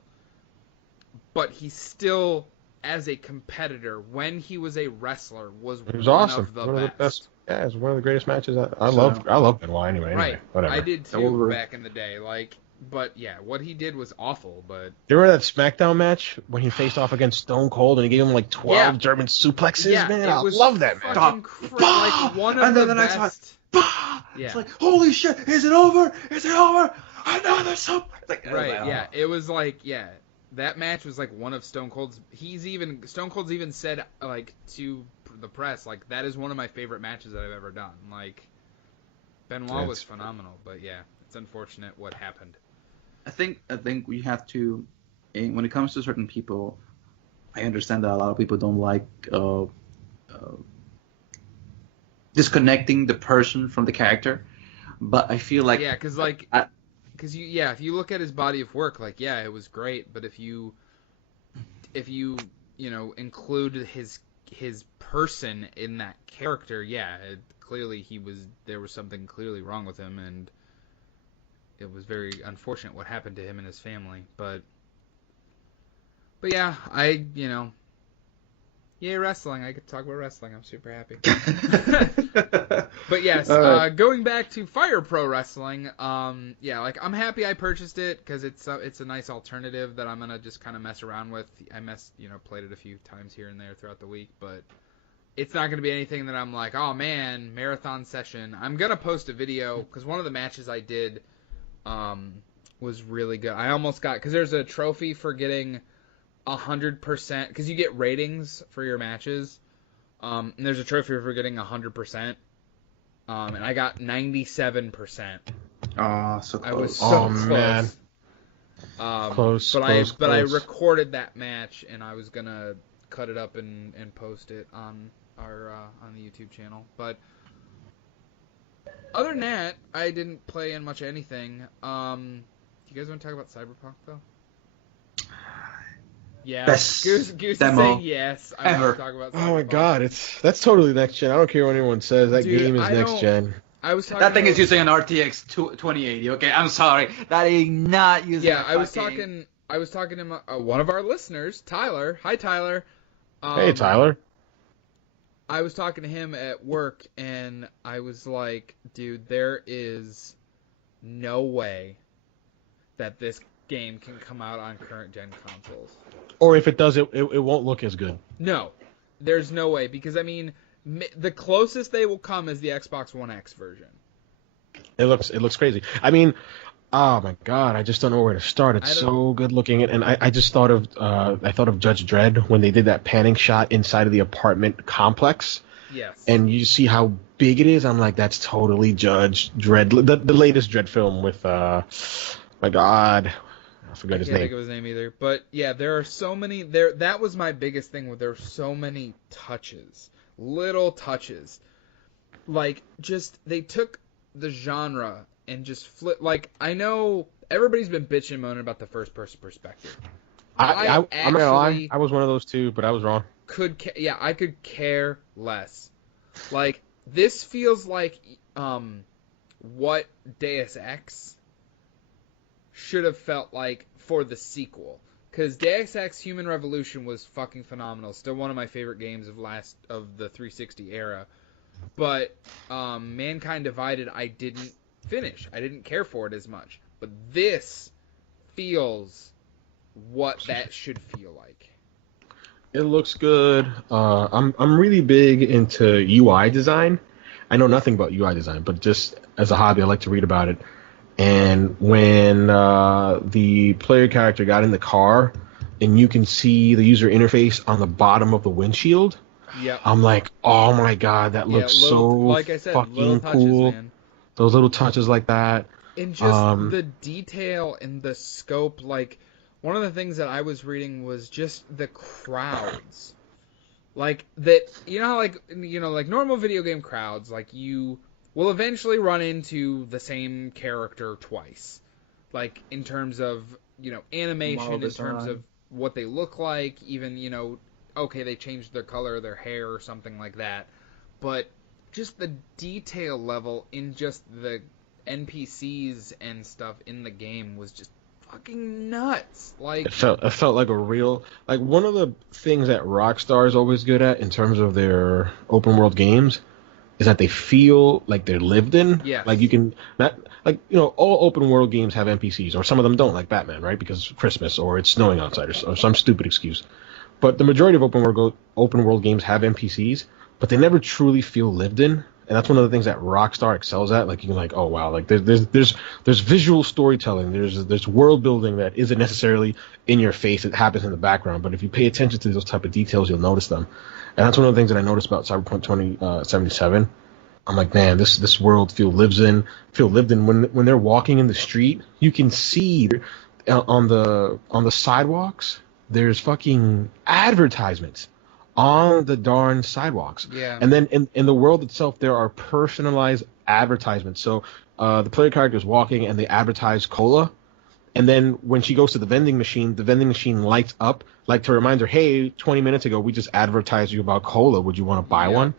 but he still, as a competitor, when he was a wrestler, was awesome. Of the one best. of the best. Yeah, it's one of the greatest matches. I love Benoit anyway. Right. Whatever. I did too back in the day. Like, but yeah, what he did was awful. But you remember that SmackDown match when he faced off against Stone Cold and he gave him like 12 German suplexes? Yeah, man, I love that match. Like one of the best. It's like, holy shit, is it over? Is it over? Another suplex. Like, right. Yeah. It was like, yeah. That match was like one of Stone Cold's. Stone Cold's even said, like, to the press, like, that is one of my favorite matches that I've ever done. Like, Benoit was phenomenal, but yeah, it's unfortunate what happened. I think we have to, when it comes to certain people, I understand that a lot of people don't like disconnecting the person from the character, but I feel like if you look at his body of work, like, yeah, it was great, but if you include his person in that character, yeah, clearly there was something clearly wrong with him, and it was very unfortunate what happened to him and his family. But yeah, yay wrestling! I could talk about wrestling. I'm super happy. But yes, going back to Fire Pro Wrestling, yeah, like, I'm happy I purchased it because it's a nice alternative that I'm gonna just kind of mess around with. I played it a few times here and there throughout the week, but it's not gonna be anything that I'm like, oh man, marathon session. I'm gonna post a video because one of the matches I did was really good. I almost got, because there's a trophy for getting 100%, because you get ratings for your matches, and there's a trophy for getting 100%, and I got 97%. So close. I was so close. Man. Close. I recorded that match, and I was gonna cut it up and post it on our on the YouTube channel. But Other than that, I didn't play in much anything. You guys want to talk about Cyberpunk though? Yeah. Best Goose is saying demo yes. I want ever. to talk about Cyberpunk. Oh my god, that's totally next gen. I don't care what anyone says. That Dude, game is I next don't- gen. I was talking That thing is about- using an RTX 2080. Okay, I'm sorry. That is not using. Yeah, a I was fucking- talking to one of our listeners, Tyler. Hi, Tyler. Hey Tyler. I was talking to him at work, and I was like, dude, there is no way that this game can come out on current gen consoles. Or if it does, it won't look as good. No, there's no way, because I mean, the closest they will come is the Xbox One X version. It looks crazy. I mean, oh my god, I just don't know where to start. It's so good looking, and I just thought of Judge Dredd when they did that panning shot inside of the apartment complex. Yes. And you see how big it is. I'm like, that's totally Judge Dredd, the latest Dredd film with my god, I forgot his I can't name. think of his name either. But yeah, there are so many there. That was my biggest thing. There are so many touches, little touches, like just they took the genre and just flip. Like I know everybody's been bitching and moaning about the first person perspective. I'm not gonna lie, actually I was one of those too, but I was wrong. I could care less. Like this feels like what Deus Ex should have felt like for the sequel. Because Deus Ex Human Revolution was fucking phenomenal. Still one of my favorite games of the 360 era. But Mankind Divided I didn't finish. I didn't care for it as much. But this feels what that should feel like. It looks good. I'm really big into UI design. I know nothing about UI design, but just as a hobby, I like to read about it. And when the player character got in the car, and you can see the user interface on the bottom of the windshield, Yep. I'm like, oh my god, that looks so like I said, little fucking touches, cool. man. Those little touches like that. And just the detail and the scope, like one of the things that I was reading was just the crowds. Like that, like normal video game crowds, like you will eventually run into the same character twice. Like in terms of, animation, in terms of what they look like, even, okay, they changed their color, their hair or something like that. But just the detail level in just the NPCs and stuff in the game was just fucking nuts. Like It felt like a real, like one of the things that Rockstar is always good at in terms of their open world games is that they feel like they're lived in. Yes. Like you can not like all open world games have NPCs, or some of them don't, like Batman, right? Because it's Christmas or it's snowing outside or some stupid excuse. But the majority of open world games have NPCs, but they never truly feel lived in. And that's one of the things that Rockstar excels at. Like you're like, oh wow, like there's visual storytelling, there's world building that isn't necessarily in your face. It happens in the background, but if you pay attention to those type of details, you'll notice them. And that's one of the things that I noticed about Cyberpunk 2077. I'm like, man, this world feel lived in. When they're walking in the street, you can see on the sidewalks there's fucking advertisements on the darn sidewalks. Yeah. And then in the world itself, there are personalized advertisements. So the player character is walking and they advertise cola. And then when she goes to the vending machine lights up, like to remind her, hey, 20 minutes ago, we just advertised you about cola. Would you want to buy one?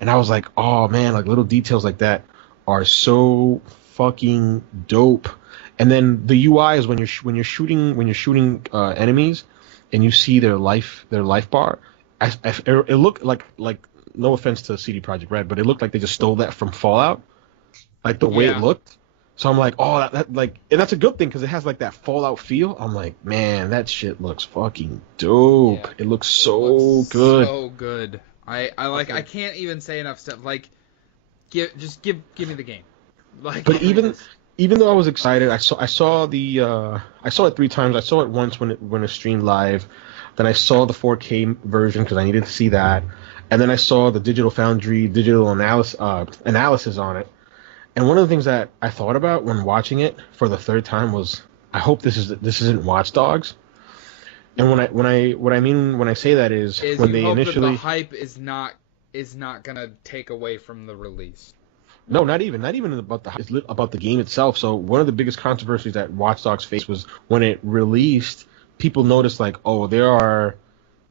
And I was like, oh man, like little details like that are so fucking dope. And then the UI is when you're shooting enemies and you see their life bar. It looked like no offense to CD Projekt Red, but it looked like they just stole that from Fallout, like the way it looked. So I'm like, oh, that like, and that's a good thing because it has like that Fallout feel. I'm like, man, that shit looks fucking dope. Yeah. It looks so good. So good. I can't even say enough stuff. Like, give me the game. Like, But even though I was excited, I saw it 3 times. I saw it once when it streamed live. Then I saw the 4K version because I needed to see that, and then I saw the Digital Foundry digital analysis on it. And one of the things that I thought about when watching it for the 3rd time was, I hope this isn't Watch Dogs. And what I mean when I say that is when you they hope initially that the hype is not gonna take away from the release. No, not even about it's about the game itself. So one of the biggest controversies that Watch Dogs faced was when it released. People noticed like, oh, there are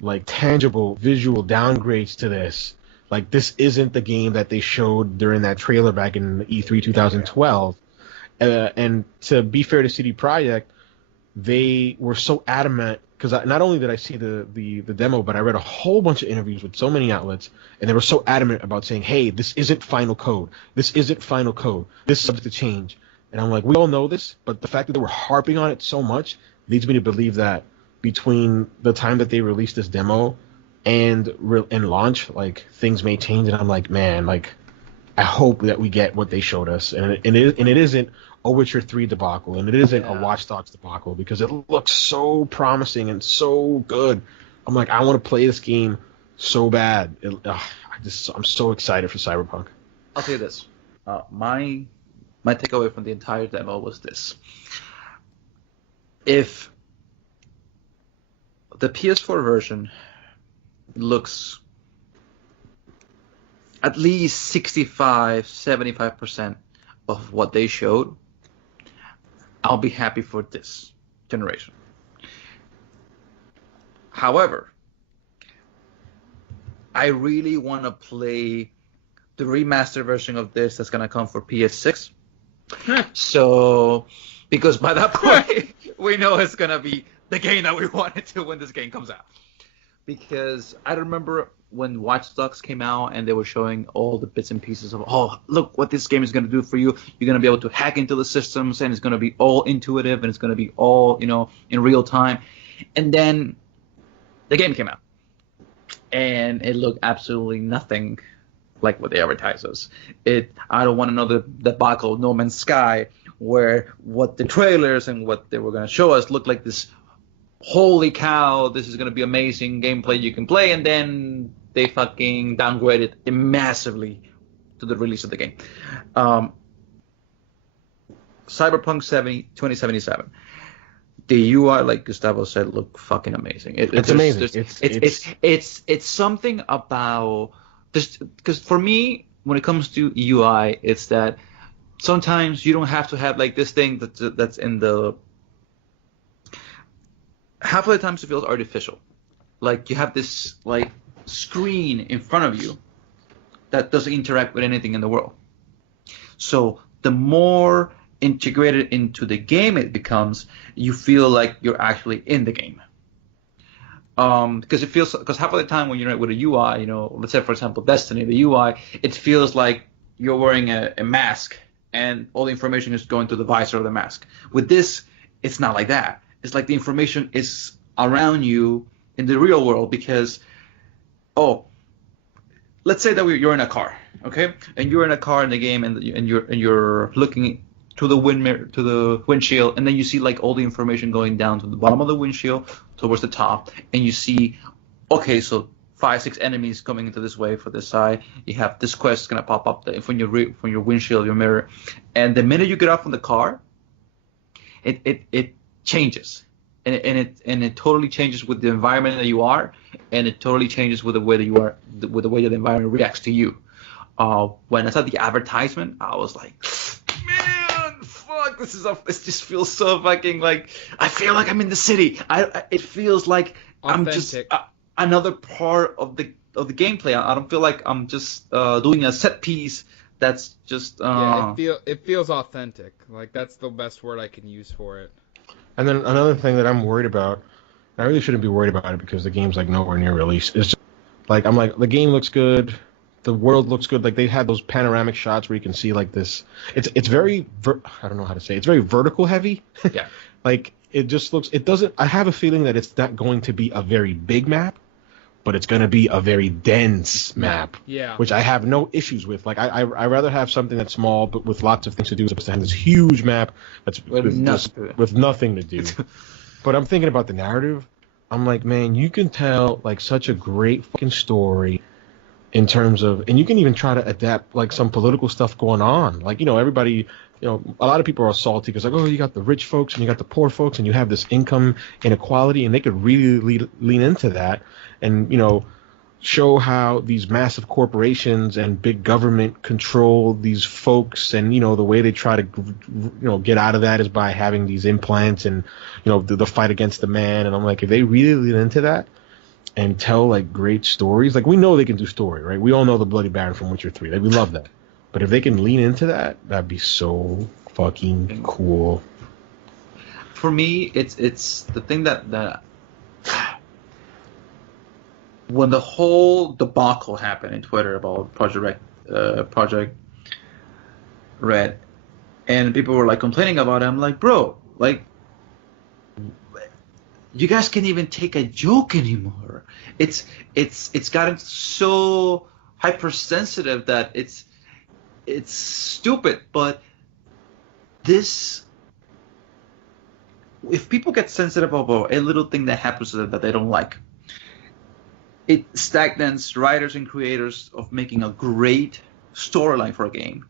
like tangible visual downgrades to this. Like this isn't the game that they showed during that trailer back in E3 2012. And to be fair to CD Projekt, they were so adamant because not only did I see the demo, but I read a whole bunch of interviews with so many outlets, and they were so adamant about saying, "Hey, this isn't final code. This isn't final code. This is subject to change." And I'm like, we all know this, but the fact that they were harping on it so much leads me to believe that between the time that they released this demo and launch, like things may change. And I'm like, man, like I hope that we get what they showed us, and it isn't a Witcher 3 debacle, and it isn't a Watch Dogs debacle, because it looks so promising and so good. I'm like, I want to play this game so bad. I'm so excited for Cyberpunk. I'll tell you this. My takeaway from the entire demo was this. If the PS4 version looks at least 65-75% of what they showed, I'll be happy for this generation. However, I really want to play the remastered version of this that's going to come for PS6. So, because by that point, we know it's going to be the game that we wanted to when this game comes out. Because I remember when Watch Dogs came out and they were showing all the bits and pieces of, oh, look what this game is going to do for you. You're going to be able to hack into the systems, and it's going to be all intuitive, and it's going to be all, in real time. And then the game came out, and it looked absolutely nothing like what they advertised us. I don't want another debacle of No Man's Sky, where what the trailers and what they were going to show us looked like this, holy cow, this is going to be amazing gameplay you can play, and then they fucking downgraded it massively to the release of the game. Cyberpunk 2077. The UI, like Gustavo said, look fucking amazing. It's amazing. It's something about this, because for me, when it comes to UI, it's that sometimes you don't have to have like this thing that's in the. Half of the times it feels artificial. Like you have this like screen in front of you that doesn't interact with anything in the world. So the more integrated into the game it becomes, you feel like you're actually in the game. Because half of the time when you're with a UI, let's say for example Destiny, the UI, it feels like you're wearing a mask and all the information is going to the visor of the mask. With this, it's not like that. It's like the information is around you in the real world, because, let's say that you're in a car, okay, and you're in a car in the game, and you're looking to the windshield, and then you see like all the information going down to the bottom of the windshield towards the top, and you see, okay, so 5-6 enemies coming into this way for this side. You have this quest gonna pop up from your windshield, your mirror, and the minute you get off from the car, it changes, and it totally changes with the environment that you are, and it totally changes with the way that you are, with the way that the environment reacts to you. When I saw the advertisement, I was like, man, fuck, this just feels so fucking like, I feel like I'm in the city. It feels like authentic. I'm just another part of the gameplay. I don't feel like I'm just doing a set piece. That's just it feels authentic. Like that's the best word I can use for it. And then another thing that I'm worried about, I really shouldn't be worried about it because the game's like nowhere near release. It's just like, I'm like, the game looks good, the world looks good. Like they had those panoramic shots where you can see like this. It's very I don't know how to say it. It's very vertical heavy. Yeah. Like it just looks. It doesn't. I have a feeling that it's not going to be a very big map, but it's going to be a very dense map. Yeah. Which I have no issues with. Like I rather have something that's small but with lots of things to do, as opposed to having this huge map that's with nothing to do. But I'm thinking about the narrative. I'm like, man, you can tell like such a great fucking story in terms of, and you can even try to adapt like some political stuff going on. Like, everybody, a lot of people are salty because like, oh, you got the rich folks and you got the poor folks and you have this income inequality, and they could really lean into that. And, show how these massive corporations and big government control these folks, and the way they try to get out of that is by having these implants, and the fight against the man. And I'm like, if they really lean into that and tell like great stories, like we know they can do story, right? We all know the Bloody Baron from Witcher 3, like we love that. But if they can lean into that, that'd be so fucking cool. For me, it's the thing that when the whole debacle happened in Twitter about Project Red, and people were like complaining about it, I'm like, bro, like, you guys can't even take a joke anymore. It's gotten so hypersensitive that it's stupid. But this, if people get sensitive about a little thing that happens to them that they don't like, it stagnates writers and creators of making a great storyline for a game.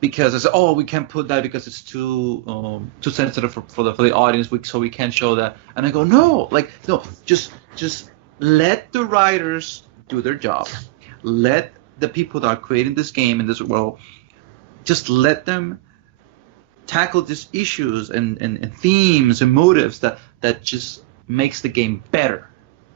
Because it's, we can't put that because it's too sensitive for the audience, so we can't show that. And I go, no, just let the writers do their job. Let the people that are creating this game in this world, just let them tackle these issues and themes and motives that just makes the game better.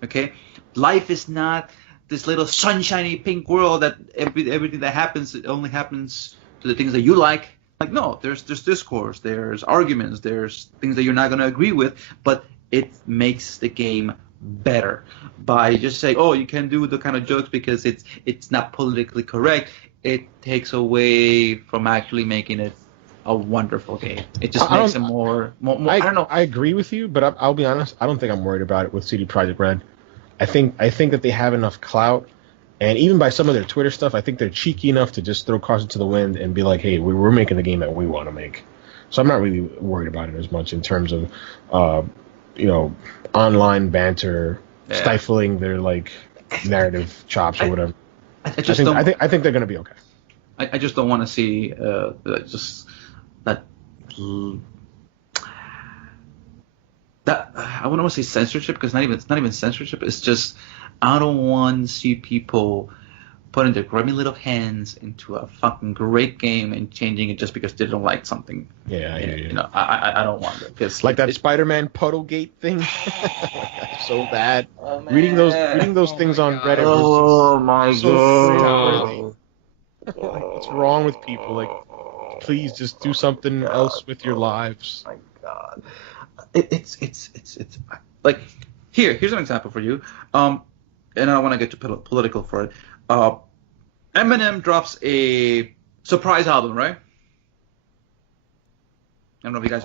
Okay, life is not this little sunshiny pink world that everything that happens, it only happens to the things that you like. Like, no, there's discourse, there's arguments, there's things that you're not going to agree with, but it makes the game better by just saying, you can do the kind of jokes because it's not politically correct. It takes away from actually making it a wonderful game. It just makes it more I don't know. I agree with you, but I'll be honest, I don't think I'm worried about it with CD Projekt Red. I think that they have enough clout, and even by some of their Twitter stuff, I think they're cheeky enough to just throw caution to the wind and be like, hey, we're making the game that we want to make. So I'm not really worried about it as much in terms of online banter stifling their like narrative chops or whatever. I think they're gonna be okay. I just don't want to see just that I wouldn't want to say censorship, because it's not even censorship. It's just I don't want to see people putting their grubby little hands into a fucking great game and changing it just because they don't like something. Yeah, I don't want it. Cause like that Spider-Man Puddlegate thing. So bad. Oh, reading those things on Reddit was my god. What's wrong with people? Like, please just do something else with your lives. Oh my god. It's like, here's an example for you. And I don't want to get too political for it. Eminem drops a surprise album, right? I don't know if you guys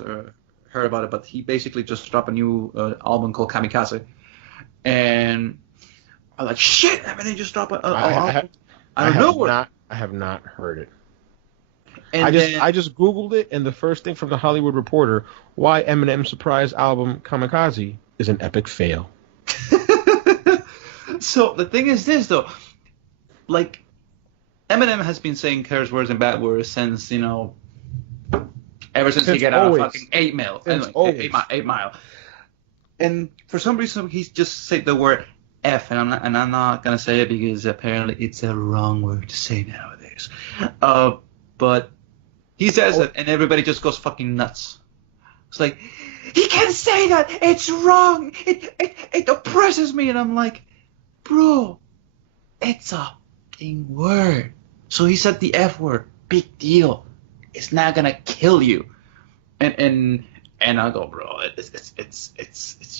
heard about it, but he basically just dropped a new album called Kamikaze. And I'm like, shit, Eminem just dropped an album. I have not heard it. And I just Googled it, and the first thing from the Hollywood Reporter, why Eminem's surprise album Kamikaze is an epic fail. So the thing is this, though. Like, Eminem has been saying curse words and bad words since, ever since he got out of fucking 8 Mile. Anyway, 8 Mile. And for some reason, he's just said the word F, and I'm not gonna say it because apparently it's a wrong word to say nowadays. But he says it, and everybody just goes fucking nuts. It's like, he can't say that. It's wrong. It oppresses me, and I'm like, bro, it's a fucking word. So he said the F word. Big deal. It's not gonna kill you. And I go, bro, it's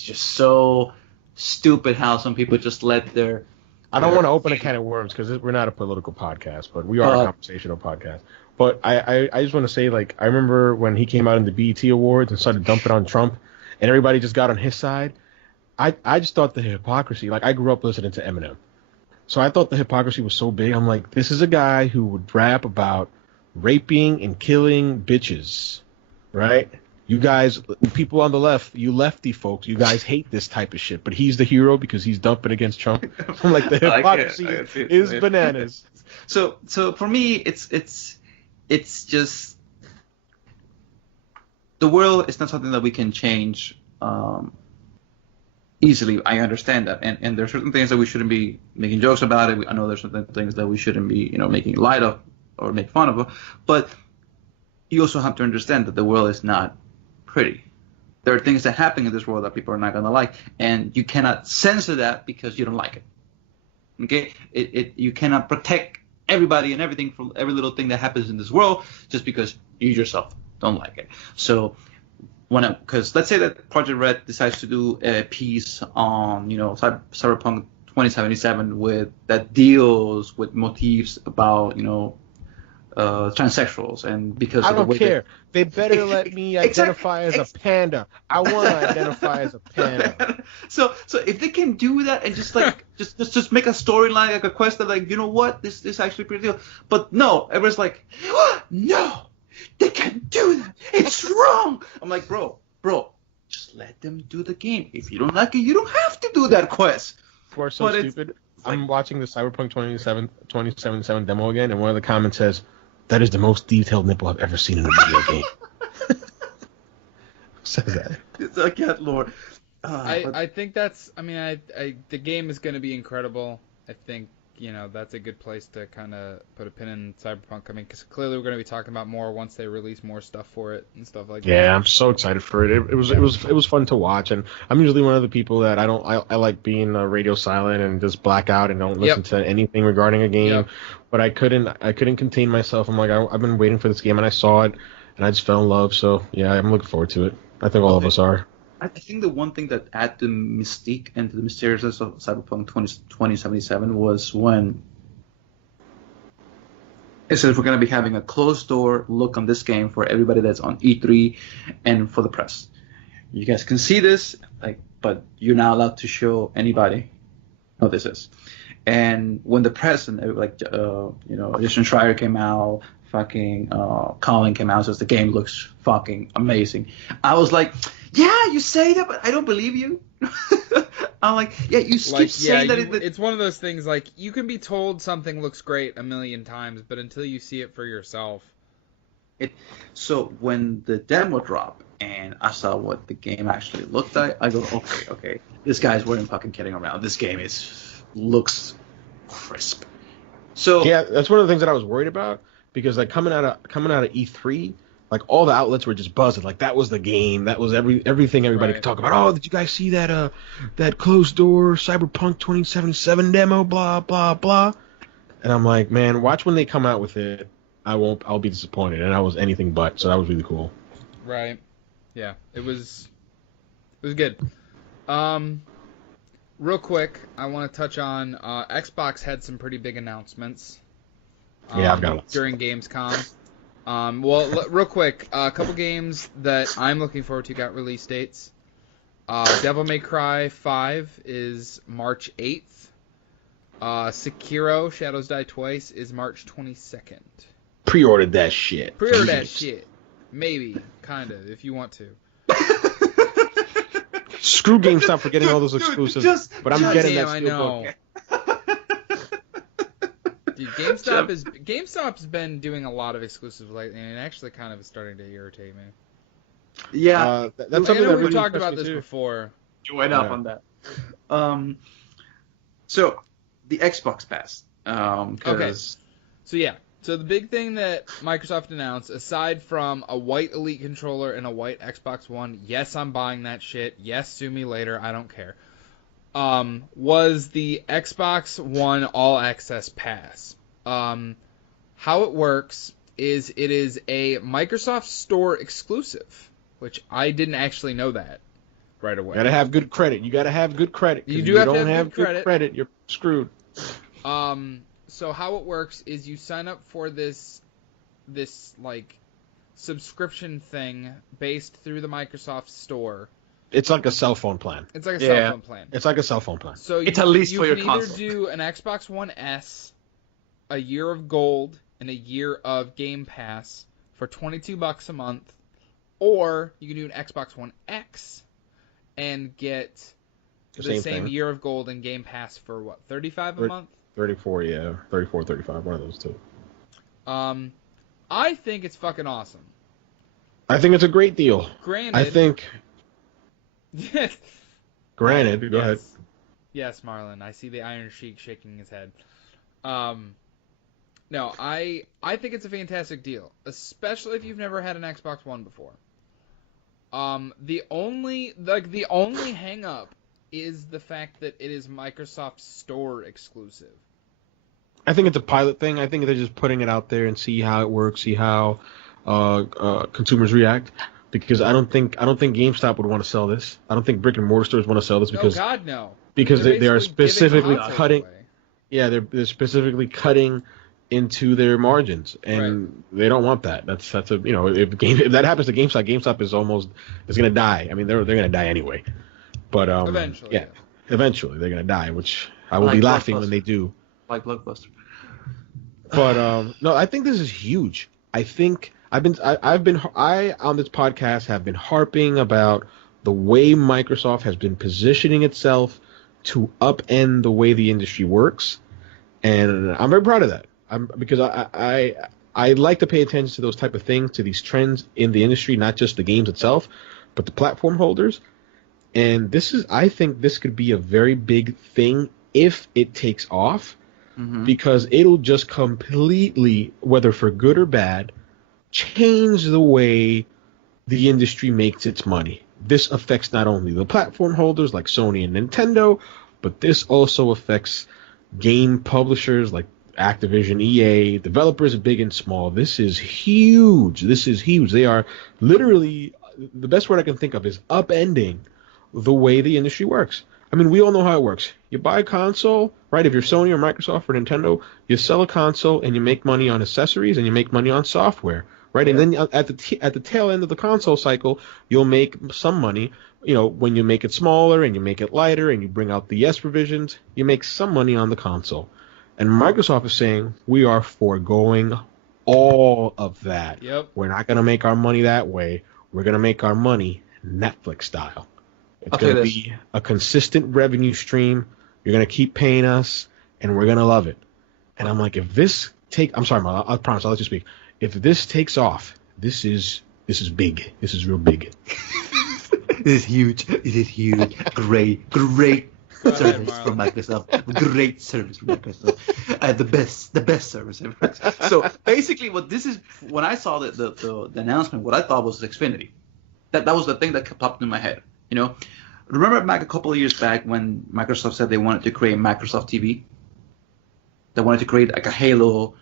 just so stupid how some people just let their. I don't want to open a can of worms because we're not a political podcast, but we are a conversational podcast. But I just want to say, like, I remember when he came out in the BET Awards and started dumping on Trump, and everybody just got on his side. I just thought the hypocrisy, like, I grew up listening to Eminem. So I thought the hypocrisy was so big. I'm like, this is a guy who would rap about raping and killing bitches, right? You guys, people on the left, you lefty folks, you guys hate this type of shit. But he's the hero because he's dumping against Trump. I'm like, the hypocrisy is bananas. So for me, it's just, the world is not something that we can change easily. I understand that, and there are certain things that we shouldn't be making jokes about it. I know there's certain things that we shouldn't be, making light of or make fun of. But you also have to understand that the world is not pretty. There are things that happen in this world that people are not gonna like, and you cannot censor that because you don't like it. Okay, you cannot protect everybody and everything from every little thing that happens in this world just because you yourself don't like it. So because let's say that Project Red decides to do a piece on Cyberpunk 2077 that deals with motifs about transsexuals, and because I of the don't way care. They better let me identify as a panda. I want to identify as a panda. So if they can do that and just like just make a storyline, like a quest that, like, you know what, this actually pretty deal. But no, everyone's like, no, they can't do that. It's wrong. I'm like, bro, just let them do the game. If you don't like it, you don't have to do that quest. People are so stupid. I'm watching the Cyberpunk 2077 demo again, and one of the comments says, "That is the most detailed nipple I've ever seen in a video game." Who says that? It's like, God, Lord. I think that's. I mean, the game is going to be incredible. I think that's a good place to kind of put a pin in Cyberpunk. I mean, because clearly we're going to be talking about more once they release more stuff for it and stuff like that. Yeah, I'm so excited for it. It was fun to watch, and I'm usually one of the people that I like being radio silent and just black out and don't listen to anything regarding a game. Yep. But I couldn't contain myself. I'm like, I've been waiting for this game, and I saw it, and I just fell in love. So yeah, I'm looking forward to it. I think all of us are. I think the one thing that added the mystique and the mysteriousness of Cyberpunk 2077 was when it says we're going to be having a closed door look on this game for everybody that's on E3 and for the press. You guys can see this, but you're not allowed to show anybody what this is. And when the press and Jason Schreier came out, fucking Colin came out, says the game looks fucking amazing. I was like, yeah, you say that, but I don't believe you. I'm like, yeah, you keep saying that. It's one of those things, like, you can be told something looks great a million times, but until you see it for yourself. So when the demo dropped and I saw what the game actually looked like, I go, okay, this guy's weren't fucking kidding around. This game looks crisp. So yeah, that's one of the things that I was worried about, because like coming out of E3, like all the outlets were just buzzing. Like that was the game. That was everything everybody could talk about. Oh, did you guys see that closed door Cyberpunk 2077 demo? Blah blah blah. And I'm like, man, watch when they come out with it. I'll be disappointed. And I was anything but. So that was really cool. Right. Yeah. It was good. Real quick, I want to touch on Xbox had some pretty big announcements. I've got it. During Gamescom. Real quick, a couple games that I'm looking forward to got release dates. Devil May Cry 5 is March 8th. Sekiro: Shadows Die Twice is March 22nd. Pre-ordered that shit. Pre-order that shit. Maybe, kind of, if you want to. Screw GameStop for getting all those exclusives, but I'm getting that steelbook. Dude, GameStop's been doing a lot of exclusives lately, and it actually kind of is starting to irritate me. Yeah, that's something that we've talked about this before. You went up on that. So the Xbox Pass. Okay. So the big thing that Microsoft announced, aside from a white Elite controller and a white Xbox One, yes, I'm buying that shit. Yes, sue me later. I don't care. Was the Xbox One All Access Pass. How it works is it is a Microsoft Store exclusive, which I didn't actually know that right away. You gotta have good credit. You gotta have good credit. You do have to have good credit. You're screwed. So how it works is you sign up for this like subscription thing based through the Microsoft Store. It's like a cell phone plan. It's like a cell phone plan. It's like a cell phone plan. So it's at least for your console. You can either do an Xbox One S, a year of gold, and a year of Game Pass for $22 a month, or you can do an Xbox One X and get the same year of gold and Game Pass for what, $35 a month? 34, yeah. 34, 35, one of those two. I think it's fucking awesome. I think it's a great deal. Granted, I think Granted, go ahead. Yes, Marlon. I see the Iron Sheik shaking his head. No, I think it's a fantastic deal, especially if you've never had an Xbox One before. The only hang up is the fact that it is Microsoft Store exclusive. I think it's a pilot thing. I think they're just putting it out there and see how it works, see how consumers react. Because I don't think GameStop would want to sell this. I don't think brick and mortar stores want to sell this because no. Because they are specifically cutting. Away. Yeah, they're specifically cutting into their margins, and they don't want that. That's a if that happens to GameStop is going to die. I mean, they're going to die anyway. But eventually, eventually they're going to die, which I will be laughing when they do. Like Blockbuster. But no, I think this is huge. I think I on this podcast have been harping about the way Microsoft has been positioning itself to upend the way the industry works, and I'm very proud of that. Because I like to pay attention to those type of things, to these trends in the industry, not just the games itself, but the platform holders. And I think this could be a very big thing if it takes off, because it'll just completely, whether for good or bad, change the way the industry makes its money. This affects not only the platform holders like Sony and Nintendo, but this also affects game publishers like Activision, EA, developers big and small. This is huge. They are literally, the best word I can think of is upending the way the industry works. I mean, we all know how it works. You buy a console, right? If you're Sony or Microsoft or Nintendo, you sell a console and you make money on accessories and you make money on software, right? Yeah. And then at the tail end of the console cycle, you'll make some money. When you make it smaller and you make it lighter and you bring out the S revisions, you make some money on the console. And Microsoft is saying we are foregoing all of that. Yep. We're not going to make our money that way. We're going to make our money Netflix style. It's going to be a consistent revenue stream. You're going to keep paying us, and we're going to love it. And I'm like, I'm sorry, Marla, I promise I'll let you speak. If this takes off, this is big. This is real big. This is huge. This is huge. Great service from Microsoft. Great service from Microsoft. The best service ever. So basically, when I saw the announcement, what I thought was Xfinity. That was the thing that kept popping in my head. Remember back a couple of years back when Microsoft said they wanted to create Microsoft TV? They wanted to create like a Halo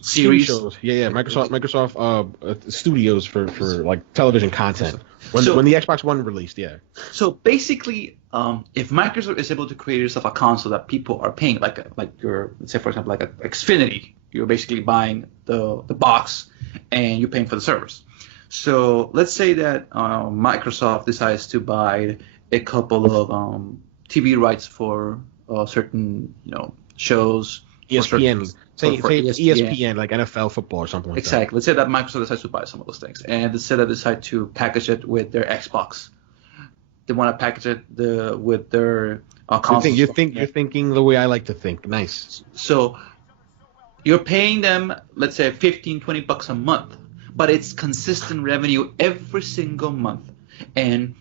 series. Shows. Yeah. Microsoft Studios for like television content. When the Xbox One released, yeah. So basically, if Microsoft is able to create yourself a console that people are paying, like let's say for example, like a Xfinity, you're basically buying the box and you're paying for the service. So let's say that Microsoft decides to buy a couple of TV rights for certain shows. ESPN. Say ESPN, like NFL football or something like that. Exactly. Let's say that Microsoft decides to buy some of those things, and let's say they decide to package it with their Xbox. They want to package it with their console. You're thinking the way I like to think. Nice. So you're paying them, let's say, $15-20 a month, but it's consistent revenue every single month, and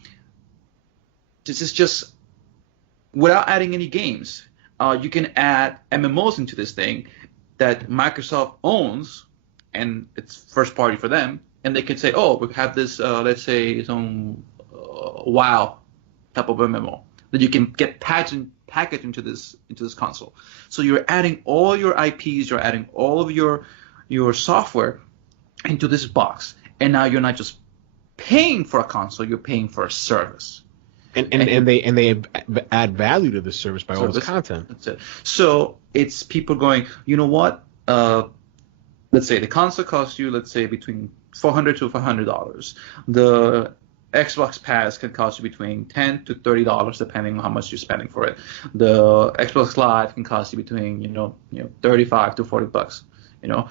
this is just without adding any games. You can add MMOs into this thing that Microsoft owns, and it's first party for them, and they can say, oh, we have this, let's say, some WoW type of MMO that you can get packaged into this console. So you're adding all your IPs, you're adding all of your software into this box, and now you're not just paying for a console, you're paying for a service. And they add value to this service by all this content. That's it. So it's people going, you know what? Let's say the console costs you, let's say, between $400 to $500. The Xbox Pass can cost you between $10 to $30, depending on how much you're spending for it. The Xbox Live can cost you between $35 to $40.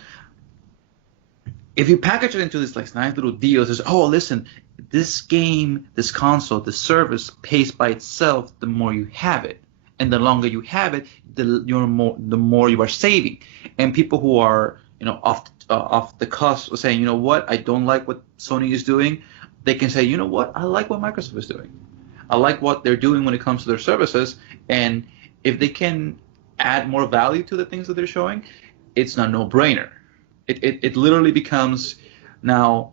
If you package it into this like nice little deal, says, oh, listen, this game, this console, this service pays by itself the more you have it. And the longer you have it, the more you are saving. And people who are off the cusp of saying, you know what, I don't like what Sony is doing, they can say, you know what, I like what Microsoft is doing. I like what they're doing when it comes to their services, and if they can add more value to the things that they're showing, it's a no-brainer. It literally becomes now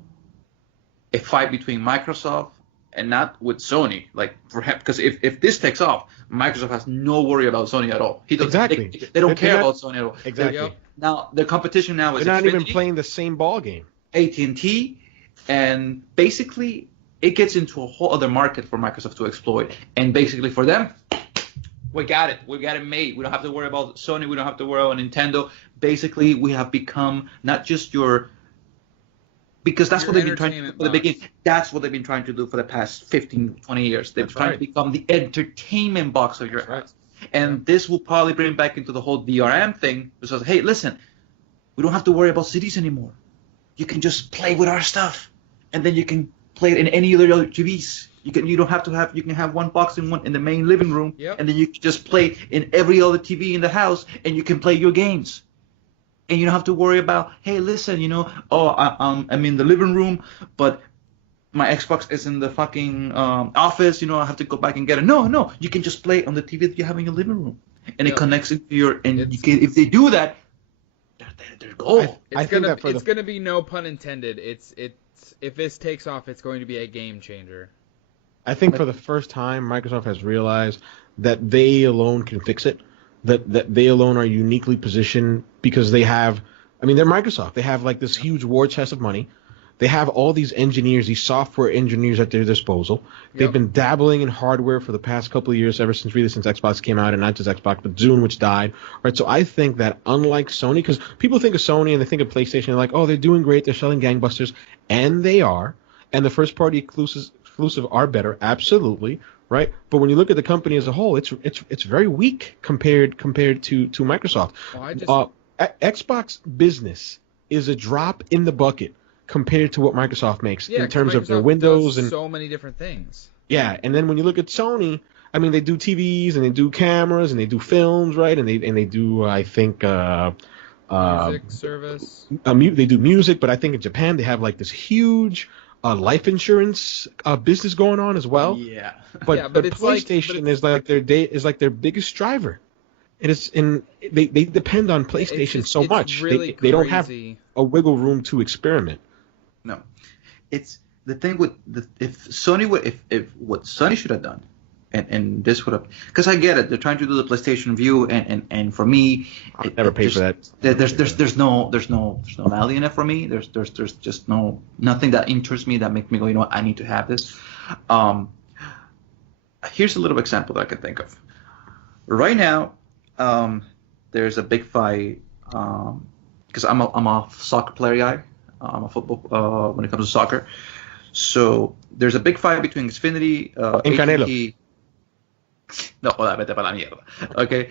a fight between Microsoft and not with Sony. Like, perhaps, because if this takes off, Microsoft has no worry about Sony at all. Exactly. They don't care about Sony at all. Exactly. Now, the competition now is they're not Xfinity, even playing the same ball game. AT&T, and basically it gets into a whole other market for Microsoft to exploit. And basically for them, we got it. We got it made. We don't have to worry about Sony. We don't have to worry about Nintendo. Basically, we have become not just your... Because that's what they've been trying to do for the beginning. That's what they've been trying to do for the past 15, 20 years. They've been trying to become the entertainment box of your house. And this will probably bring back into the whole DRM thing. Because, hey, listen, we don't have to worry about CDs anymore. You can just play with our stuff. And then you can play it in any other TVs. You can have one box in the main living room, and then you can just play in every other TV in the house, and you can play your games. And you don't have to worry about, hey, listen, I'm in the living room, but my Xbox is in the fucking office. I have to go back and get it. No, you can just play on the TV that you have in your living room, and it connects into your. And you can, if they do that, they're gold. It's gonna be, no pun intended. It's if this takes off, it's going to be a game changer. I think for the first time, Microsoft has realized that they alone can fix it. That they alone are uniquely positioned because they have, they're Microsoft. They have like this huge war chest of money. They have all these engineers, these software engineers at their disposal. They've been dabbling in hardware for the past couple of years, since Xbox came out, and not just Xbox, but Zune, which died. Right. So I think that unlike Sony, because people think of Sony and they think of PlayStation, they're like, oh, they're doing great, they're selling gangbusters, and they are. And the first party exclusive are better, absolutely. Right, but when you look at the company as a whole, it's very weak compared to Microsoft. Xbox business is a drop in the bucket compared to what Microsoft makes in terms of their Windows and so many different things. Yeah, and then when you look at Sony, they do TVs and they do cameras and they do films, right? And they do I think music service. They do music, but I think in Japan they have like this huge life insurance business going on as well. Yeah. But PlayStation is like their biggest driver. It is they depend on PlayStation so much. Really they don't have a wiggle room to experiment. No. It's the thing with if what Sony should have done, and this would have, because I get it, they're trying to do the PlayStation View, and for me, I'll never pay for that. There's no value in it for me. There's just nothing that interests me that makes me go, I need to have this. Here's a little example that I can think of. Right now, there's a big fight because I'm a soccer player guy. I'm a football when it comes to soccer. So there's a big fight between Xfinity, AT&T. No, vete para la mierda. Okay.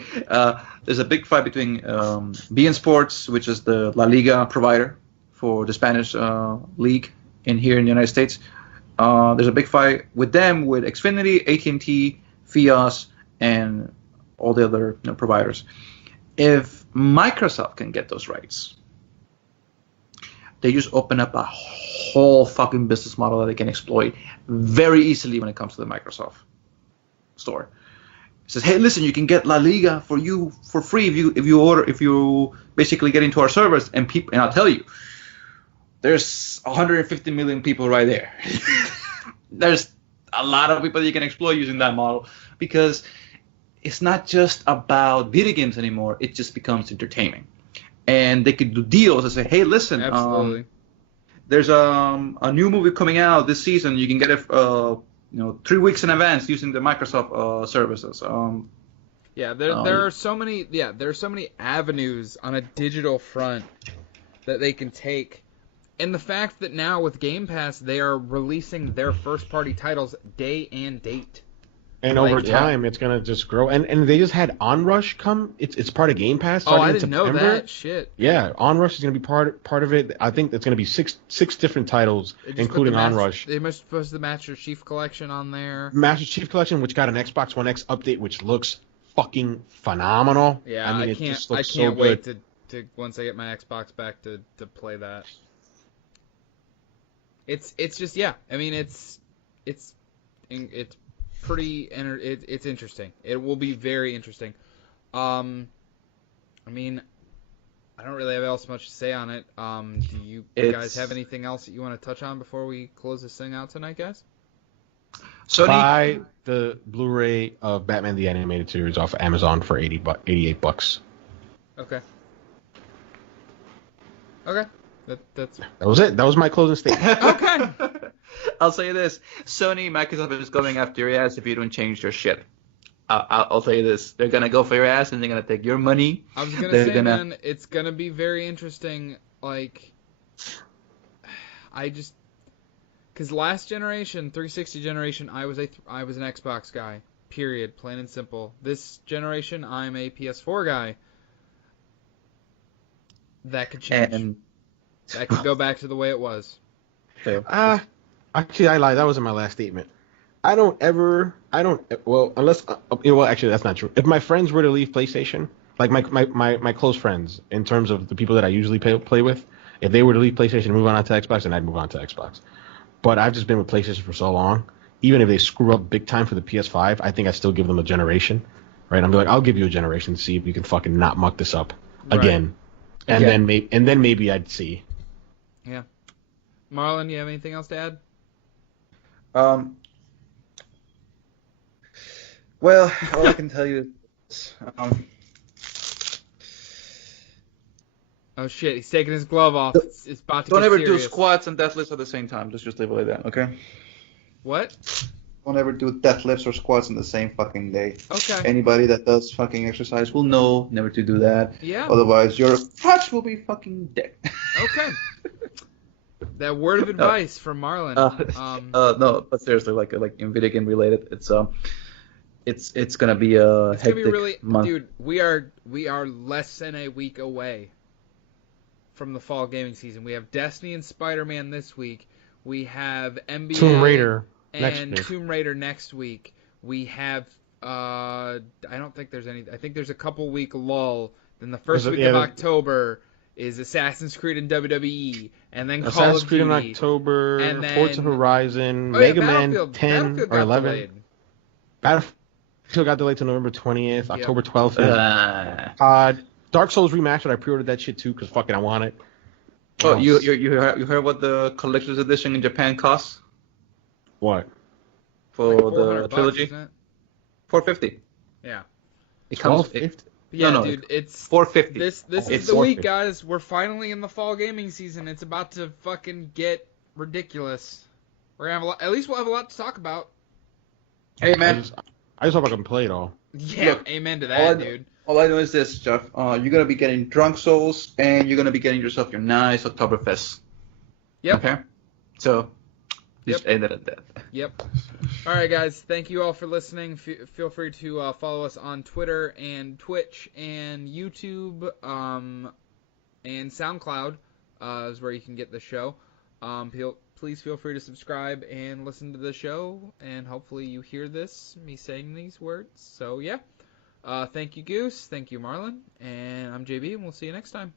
There's a big fight between BN Sports, which is the La Liga provider for the Spanish league here in the United States. There's a big fight with them, with Xfinity, AT&T, Fios, and all the other providers. If Microsoft can get those rights, they just open up a whole fucking business model that they can exploit very easily when it comes to the Microsoft store. It says, hey, listen, you can get La Liga for you for free if you basically get into our servers, and I'll tell you, there's 150 million people right there. There's a lot of people that you can exploit using that model, because it's not just about video games anymore. It just becomes entertainment. And they could do deals and say, hey, listen, there's a new movie coming out this season. You can get it 3 weeks in advance using the Microsoft services. There are so many avenues on a digital front that they can take. And the fact that now with Game Pass, they are releasing their first-party titles day and date. And over time, it's going to just grow. And they just had Onrush come. It's part of Game Pass starting in September. I didn't know that. Shit. Yeah, Onrush is going to be part of it. I think that's going to be six different titles, including Onrush. They must put the Master Chief Collection on there. Master Chief Collection, which got an Xbox One X update, which looks fucking phenomenal. Yeah, I can't so wait to once I get my Xbox back to play that. It's just, yeah. I mean, it's it's interesting. It will be very interesting. I mean, I don't really have else much to say on it. Do you guys have anything else that you want to touch on before we close this thing out tonight, guys? Sony. Buy the Blu-ray of Batman the Animated Series off Amazon for $88. Okay. Okay. That was it. That was my closing statement. Okay. I'll say this: Sony, Microsoft is going after your ass if you don't change your shit. I'll tell you this: they're gonna go for your ass and they're gonna take your money. I was man, it's gonna be very interesting. Like, because last generation, 360 generation, I was an Xbox guy. Period. Plain and simple. This generation, I'm a PS4 guy. That could change. And that could go back to the way it was. Actually, I lied. That wasn't my last statement. Unless, actually, that's not true. If my friends were to leave PlayStation, like my close friends, in terms of the people that I usually play with, if they were to leave PlayStation and move on to Xbox, then I'd move on to Xbox. But I've just been with PlayStation for so long. Even if they screw up big time for the PS5, I think I still give them a generation, right? I'm like, I'll give you a generation to see if you can fucking not muck this up again, and then maybe I'd see. Yeah, Marlon, you have anything else to add? Well, all I can tell you is, oh shit, he's taking his glove off. It's about to don't get ever serious. do squats and deadlifts at the same time. Let's just leave it like that, okay? What? Don't ever do deadlifts or squats in the same fucking day. Okay. Anybody that does fucking exercise will know never to do that. Yeah. Otherwise, your crotch will be fucking dead. Okay. That word of advice from Marlon. No, but seriously, like in video game related, it's gonna be a it's hectic gonna be really, month. Dude, we are less than a week away from the fall gaming season. We have Destiny and Spider-Man this week. We have NBA Tomb Raider and Tomb Raider next week. We have I don't think there's any. I think there's a couple week lull. Then the first week of October is Assassin's Creed and WWE, and then Call of Duty. in October, and then Forza Horizon, Mega Man 10 or 11. Delayed. Battlefield got delayed to November 20th, October 12th. Dark Souls Remastered, I pre-ordered that shit too, because fucking I want it. Oh, you heard what the collector's edition in Japan costs? What? For like the trilogy? $450. Yeah. It comes $12.50? Yeah, no, dude, it's $450. This is the week, guys. We're finally in the fall gaming season. It's about to fucking get ridiculous. We're gonna have at least we'll have a lot to talk about. Hey, man. I just hope I can play it all. Yeah, look, amen to that, dude. All I know is this, Jeff. You're gonna be getting Drunk Souls, and you're gonna be getting yourself your nice Oktoberfest. Yep. Okay. So, just end it at that. Yep. All right, guys. Thank you all for listening. Feel free to follow us on Twitter and Twitch and YouTube and SoundCloud is where you can get the show. Please feel free to subscribe and listen to the show, and hopefully you hear me saying these words. So, yeah. Thank you, Goose. Thank you, Marlon. And I'm JB, and we'll see you next time.